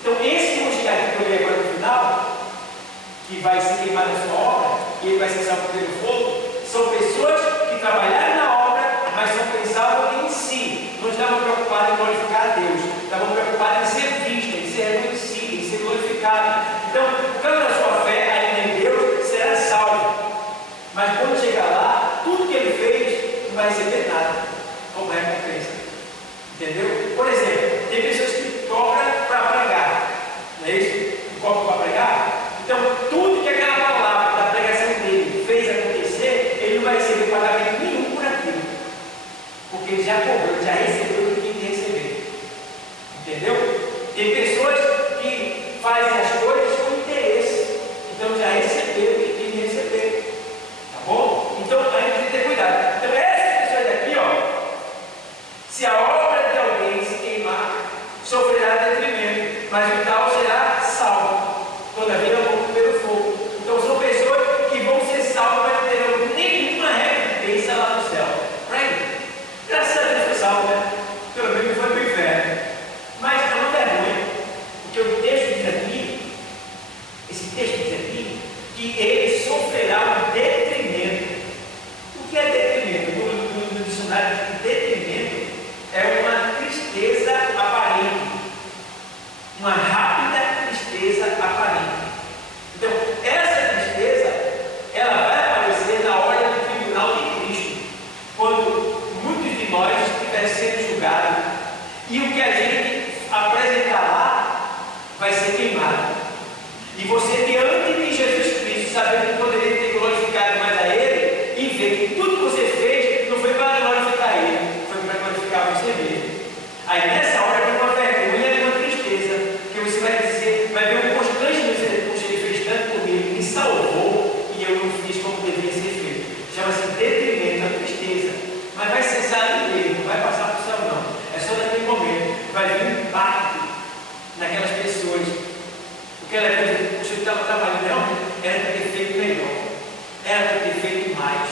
Então, esse que eu vou chegar aqui que eu li agora no final, que vai se queimar na sua obra, e ele vai ser salvo pelo fogo, são pessoas que trabalharam na obra, mas não pensavam em si. Não estavam preocupados em glorificar a Deus. Estavam preocupados em ser vistas, em ser reconhecidos, em ser glorificados. Então, por causa da sua fé ainda em Deus, será salvo. Mas quando chegar lá, tudo que ele fez não vai receber nada como recompensa. Entendeu? Por exemplo, tem pessoas que cobram para pregar. Não é isso? Cobram para pregar? Então, tudo que aquela palavra da pregação dele fez acontecer, ele não vai receber pagamento nenhum por aquilo. Porque ele já cobrou, ele já recebeu o que tinha que receber. Entendeu? Tem pessoas que fazem as coisas com interesse. Então já recebeu o que tinha que receber. Tá bom? Então a gente tem que ter cuidado. Então essas pessoas aqui, ó, se a obra de alguém se queimar, sofrerá detrimento, mas o tal será salvo. Todavia não pelo fogo. Então são pessoas que vão ser salvas, mas não terão nenhuma recompensa lá no céu. Right? Graças a Deus foi salvo, né? Pelo menos foi para o inferno. Mas é uma vergonha, porque o texto diz aqui, esse texto diz aqui, que ele sofrerá um detrimento. O que é detrimento? No devia ser feito. Chama-se detrimento, a tristeza. Mas vai cessar ali mesmo, não vai passar para o céu não. É só naquele momento. Vai vir um impacto naquelas pessoas. Porque ela coisa, o senhor estava trabalhando, realmente era para ter feito melhor. Era para ter feito mais.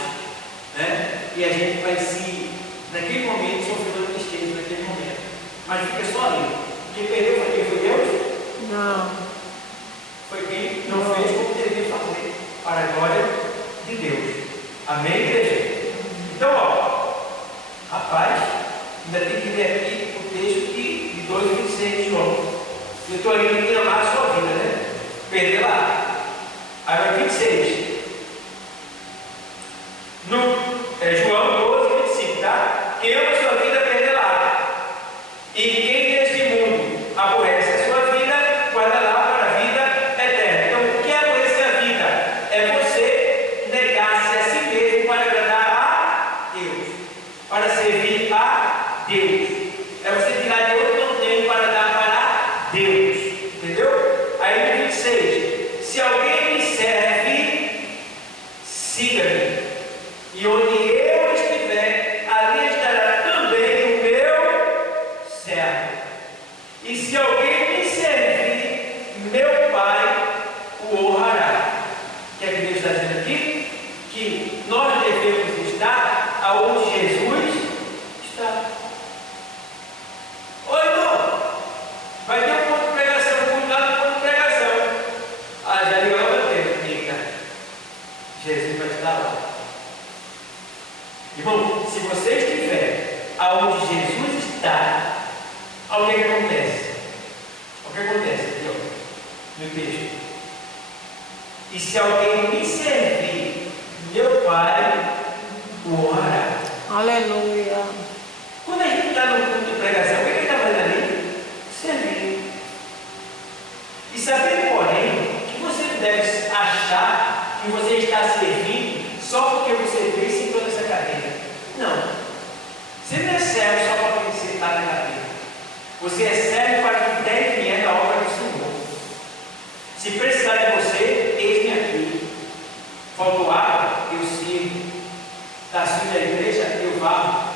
Né? E a gente vai se, naquele momento, sofrendo tristeza naquele momento. Mas fica só ali. Quem perdeu foi quem? Foi Deus? Não. Foi quem não fez como deveria fazer, para a glória de Deus. Amém, igreja? Então, ó, rapaz, ainda tem que ler aqui o texto de 2:26 de João. Eu estou ali que amar a sua vida, né? Perder lá. Aí vai 26. João 12:25, tá? Quem ama a sua vida, perder lá. E quem neste mundo aborrece a sua vida, guarda lá para a vida eterna. Então, o que é aborrecer a vida? É você negar-se a si mesmo para agradar a Deus, para servir a Deus. É você tirar de onde não tem para dar para Deus. Entendeu? Aí no 26, se alguém me serve, siga-me. E onde eu estiver, ali estará também o meu servo. E se alguém me servir, meu Pai o honrará. O que é que Deus está dizendo aqui? Que nós devemos estar aonde Jesus está. Oi, irmão, vai ter um ponto de pregação, um ponto de pregação. Ah, já ligou o tempo, diga. Jesus vai estar lá. Irmão, se você estiver aonde Jesus está, o que acontece? O que acontece aqui, ó, no texto? E se alguém me servir, meu Pai o honrará. Aleluia. Quando a gente está no culto de pregação, o que ele está fazendo ali? Servir. E saber, porém, que você não deve achar que você está servindo só porque você veio sentou nessa cadeira. Não. Você não é servo só para você sentar na cadeira. Você é servo para que dê vier na obra do Senhor. Se precisar de você, eis-me aqui. Faltou água, eu sirvo. Está suja a igreja, eu varro.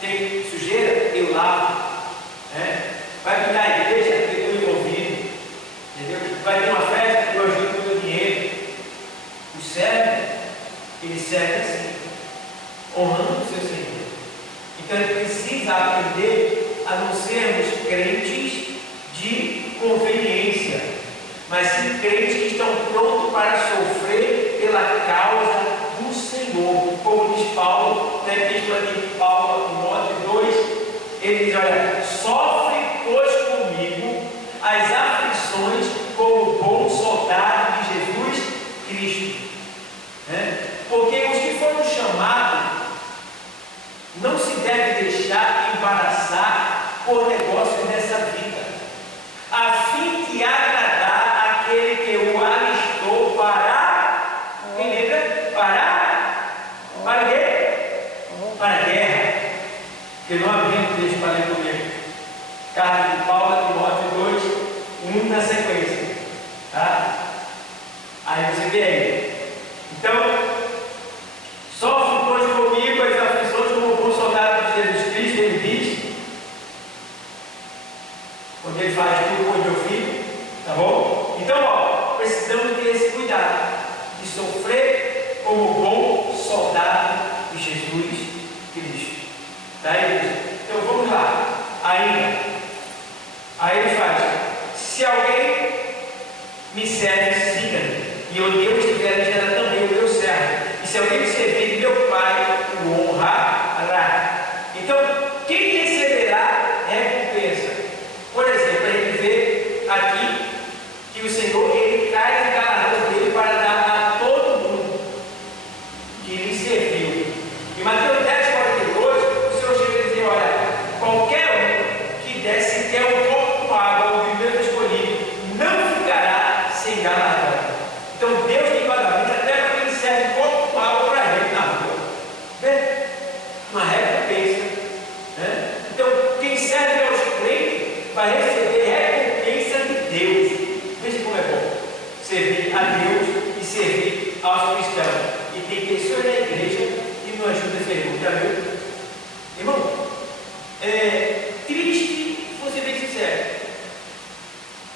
Tem sujeira, eu lavo. Né? Vai pintar a igreja, eu estou envolvido. Entendeu? Vai ter uma festa, eu ajudo com o meu dinheiro. O servo, ele serve assim, honrando o seu Senhor. Então ele precisa aprender a não sermos crentes de conveniência, mas sim crentes que estão prontos para sofrer pela causa do Senhor. Como diz Paulo, na epístola de Paulo a Timóteo 2, ele diz: olha, sofre, pois, comigo as aflições como bom soldado de Jesus Cristo. Né? Porque os que foram chamados não se devem deixar embaraçar por negócios dessa vida, a fim de agradar aquele que o alistou para, quem lembra? Para quê? Para a guerra. Que não havia texto para ler comigo. Carta de Paulo a Timóteo 2, 1 na sequência. Tá? Aí você vê aí. Então, sofre, pois, comigo as aflições como bom soldado de Jesus Cristo, ele diz. Quando ele faz tudo por meu filho, tá bom? Então, ó, precisamos ter esse cuidado de sofrer como bom soldado de Jesus Cristo. Tá aí? Então vamos lá. Aí ele faz: se alguém me serve, siga-me. E onde eu estiver, estará também o meu servo. E se alguém me servir, meu Pai o honrará. Então, quem receberá recompensa? Por exemplo, a gente vê aqui que o Senhor, ele traz o galardão dele para dar a todo mundo que lhe serviu. Em Mateus 10:42, o Senhor chega a dizer: olha, qualquer um que der sequer um pouco com água ao primeiro escolhido, não ficará sem galardão. Então Deus tem pagamento até para quem serve um pouco com água para a gente na rua. Vê? Uma recompensa. Né? Então, quem serve aos crentes vai receber recompensa de Deus. Veja como é bom servir a Deus e servir aos cristãos. tem pessoas na igreja que não ajudam esse irmão, já viu? Irmão, triste, vou ser bem sincero,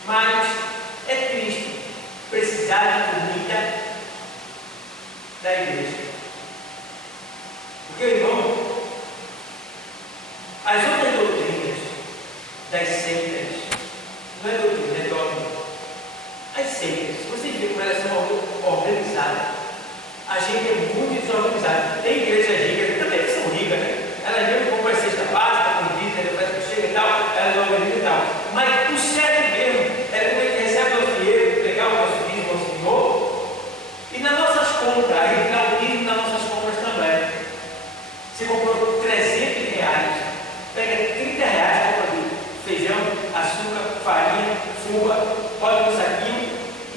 mas é triste precisar de comida da igreja. Porque, irmão, as outras doutrinas das seitas, não é doutrina, é dogma. As seitas, se vocês verem como elas são organizadas, a gente é muito desorganizado. Tem igrejas ricas, também que são ricas, né? Elas mesmo compram a cesta básica, com vida, depois que chega e tal, elas organizam e tal. Mas o certo mesmo é quando a gente recebe o dinheiro, pegar o nosso dízimo ao Senhor, e nas nossas compras, aí dá o dízimo nas nossas compras também. Você comprou 300 reais, pega 30 reais, compra de feijão, açúcar, farinha, fuba, bota no saquinho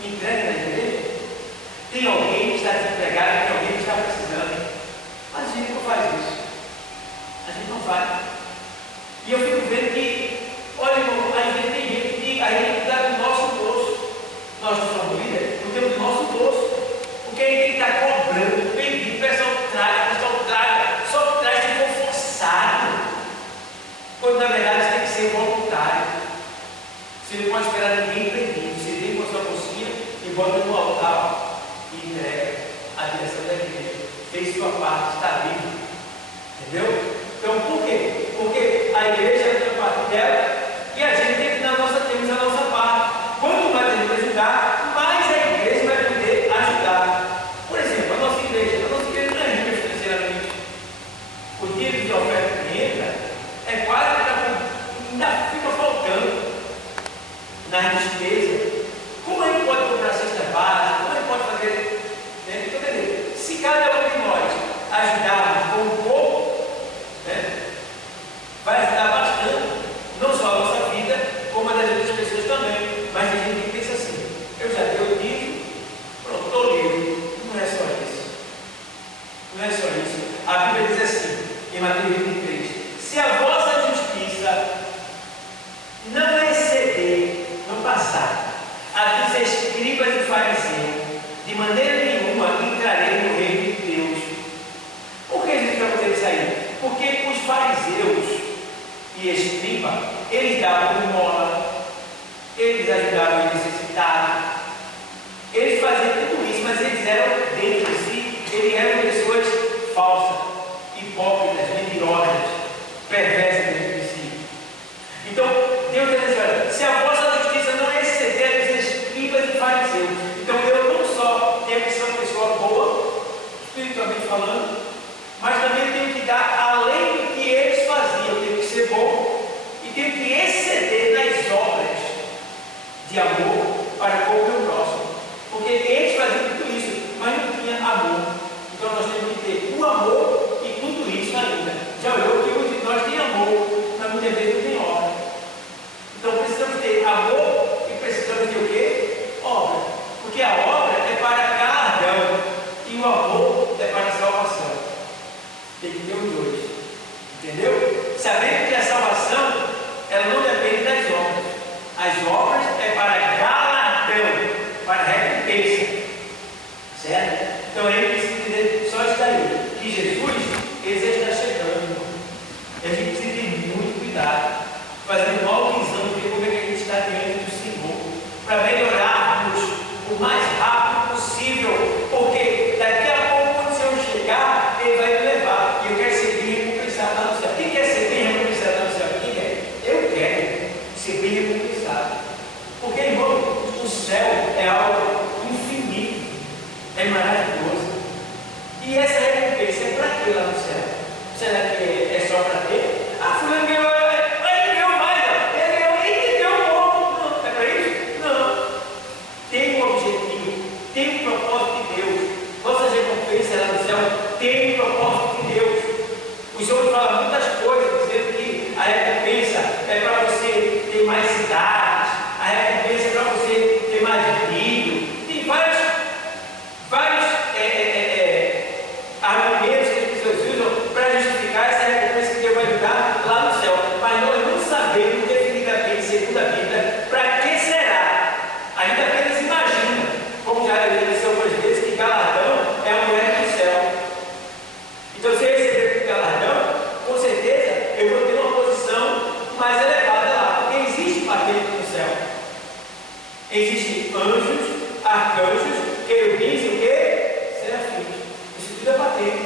e entrega na igreja. Tem alguém que está desempregado, tem alguém que está precisando. Mas a gente não faz isso. A gente não faz. E eu fico vendo que, olha, irmão, a gente tem gente que a gente dá do nosso bolso. Nós não somos líderes, não temos do nosso bolso. Porque a gente está cobrando, pedindo, o pessoal traz, só traz se for forçado. Quando na verdade isso tem que ser voluntário. Você não pode esperar ninguém pedir. Você vem com a sua bolsinha e bota no altar e entrega a direção da igreja. Fez sua parte, está vivo. Entendeu? Então por quê? Porque a igreja tem a parte dela e a gente tem que temos a nossa parte. Quanto mais a gente ajudar, mais a igreja vai poder ajudar. Por exemplo, a nossa igreja não é rica financeiramente. O dinheiro de oferta que entra é quase que ainda fica faltando nas despesas. Como a gente pode comprar cesta básica? Como a gente pode fazer? Né? Então, quer dizer, se cada um de nós ajudarmos com um pouco, né, vai ajudar bastante, não só a nossa vida, como a das outras pessoas também. Mas a gente pensa assim: eu já dei o dízimo, pronto, estou livre. Não é só isso. Não é só isso. A Bíblia diz assim, em Mateus 23: se a vossa justiça não exceder no passado a dos escribas e fariseus, de maneira nenhuma entrarei no reino de Deus. Por que Jesus está fazendo isso aí? Porque os fariseus e escribas, eles davam esmola, eles ajudavam os necessitados, eles faziam tudo isso, mas eles eram dentro de si, eles eram pessoas falsas, hipócritas, mentirosas, perversas dentro de si. Então, Deus está dizendo: olha, se a vossa justiça não exceder a dos escribas e fariseus, então eu não só tenho que ser uma pessoa boa, espiritualmente falando, mas também tenho que dar além do que eles faziam. Eu tenho que ser bom e tenho que exceder nas obras de amor para com o meu próximo. Porque eles faziam tudo isso, mas não tinha amor. Então nós temos que ter o amor e tudo isso ainda. Já olhou que muitos de nós têm amor, mas muitas vezes não tem obra. Então precisamos ter amor e precisamos ter o quê? Obra. Porque a obra é para galardão e o amor é para salvação. Tem que ter os dois. Entendeu? Sabendo que a salvação, ela não depende das obras. As obras é para galardão, para recompensa. Certo? Então a gente precisa entender só isso daí. Que Jesus, ele já está chegando. E a gente precisa ter muito cuidado. Fazendo mal visão, ver como é que a gente está diante do Senhor. Para melhorarmos o mais rápido possível. Porque daqui a pouco, quando o Senhor chegar, ele vai me levar. E eu quero ser bem recompensado lá no céu. Quem quer ser bem recompensado lá no céu? Quem quer? Eu quero ser bem recompensado. Porque, irmão, o céu é algo infinito. É maravilhoso. E essa recompensa é para quê lá no céu? Será que é só para ter? Ah, fulano ganhou, ele ganhou mais, ele ganhou, ele deu um pouco. Não, é para isso? Não. Tem um objetivo, tem um propósito de Deus. Nossas recompensas lá no céu tem um propósito de Deus. O Senhor fala muitas coisas, dizendo que a recompensa é para você ter mais cidades, a recompensa é para você ter mais filho. Tem vários argumentos que as pessoas usam para justificar essa recompensa que Deus vai dar lá no céu. Mas nós não sabemos definitivamente, segundo a Bíblia, para que será. A gente apenas imagina, como já aconteceu algumas vezes, que galardão é a mulher do céu. anjos, arcanjos, querubins e o quê? Serafins. Isso tudo é patente.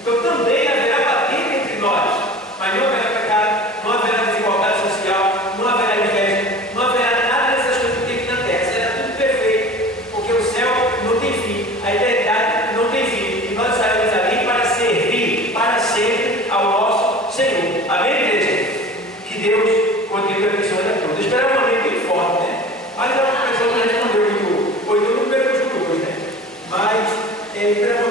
Então também haverá patente entre nós, mas não haverá pecado, não haverá desigualdade social, não haverá inveja, não haverá nada dessas coisas que tem aqui na terra. Será tudo perfeito, porque o céu não tem fim, a eternidade não tem fim, e nós estaremos ali para servir para sempre ao nosso Senhor. Amém, igreja? Que Deus continue abençoando a todos. Espera um momento bem forte, né? Mas a pessoa não respondeu muito, ou então não pegou os cultos, né? Mas espera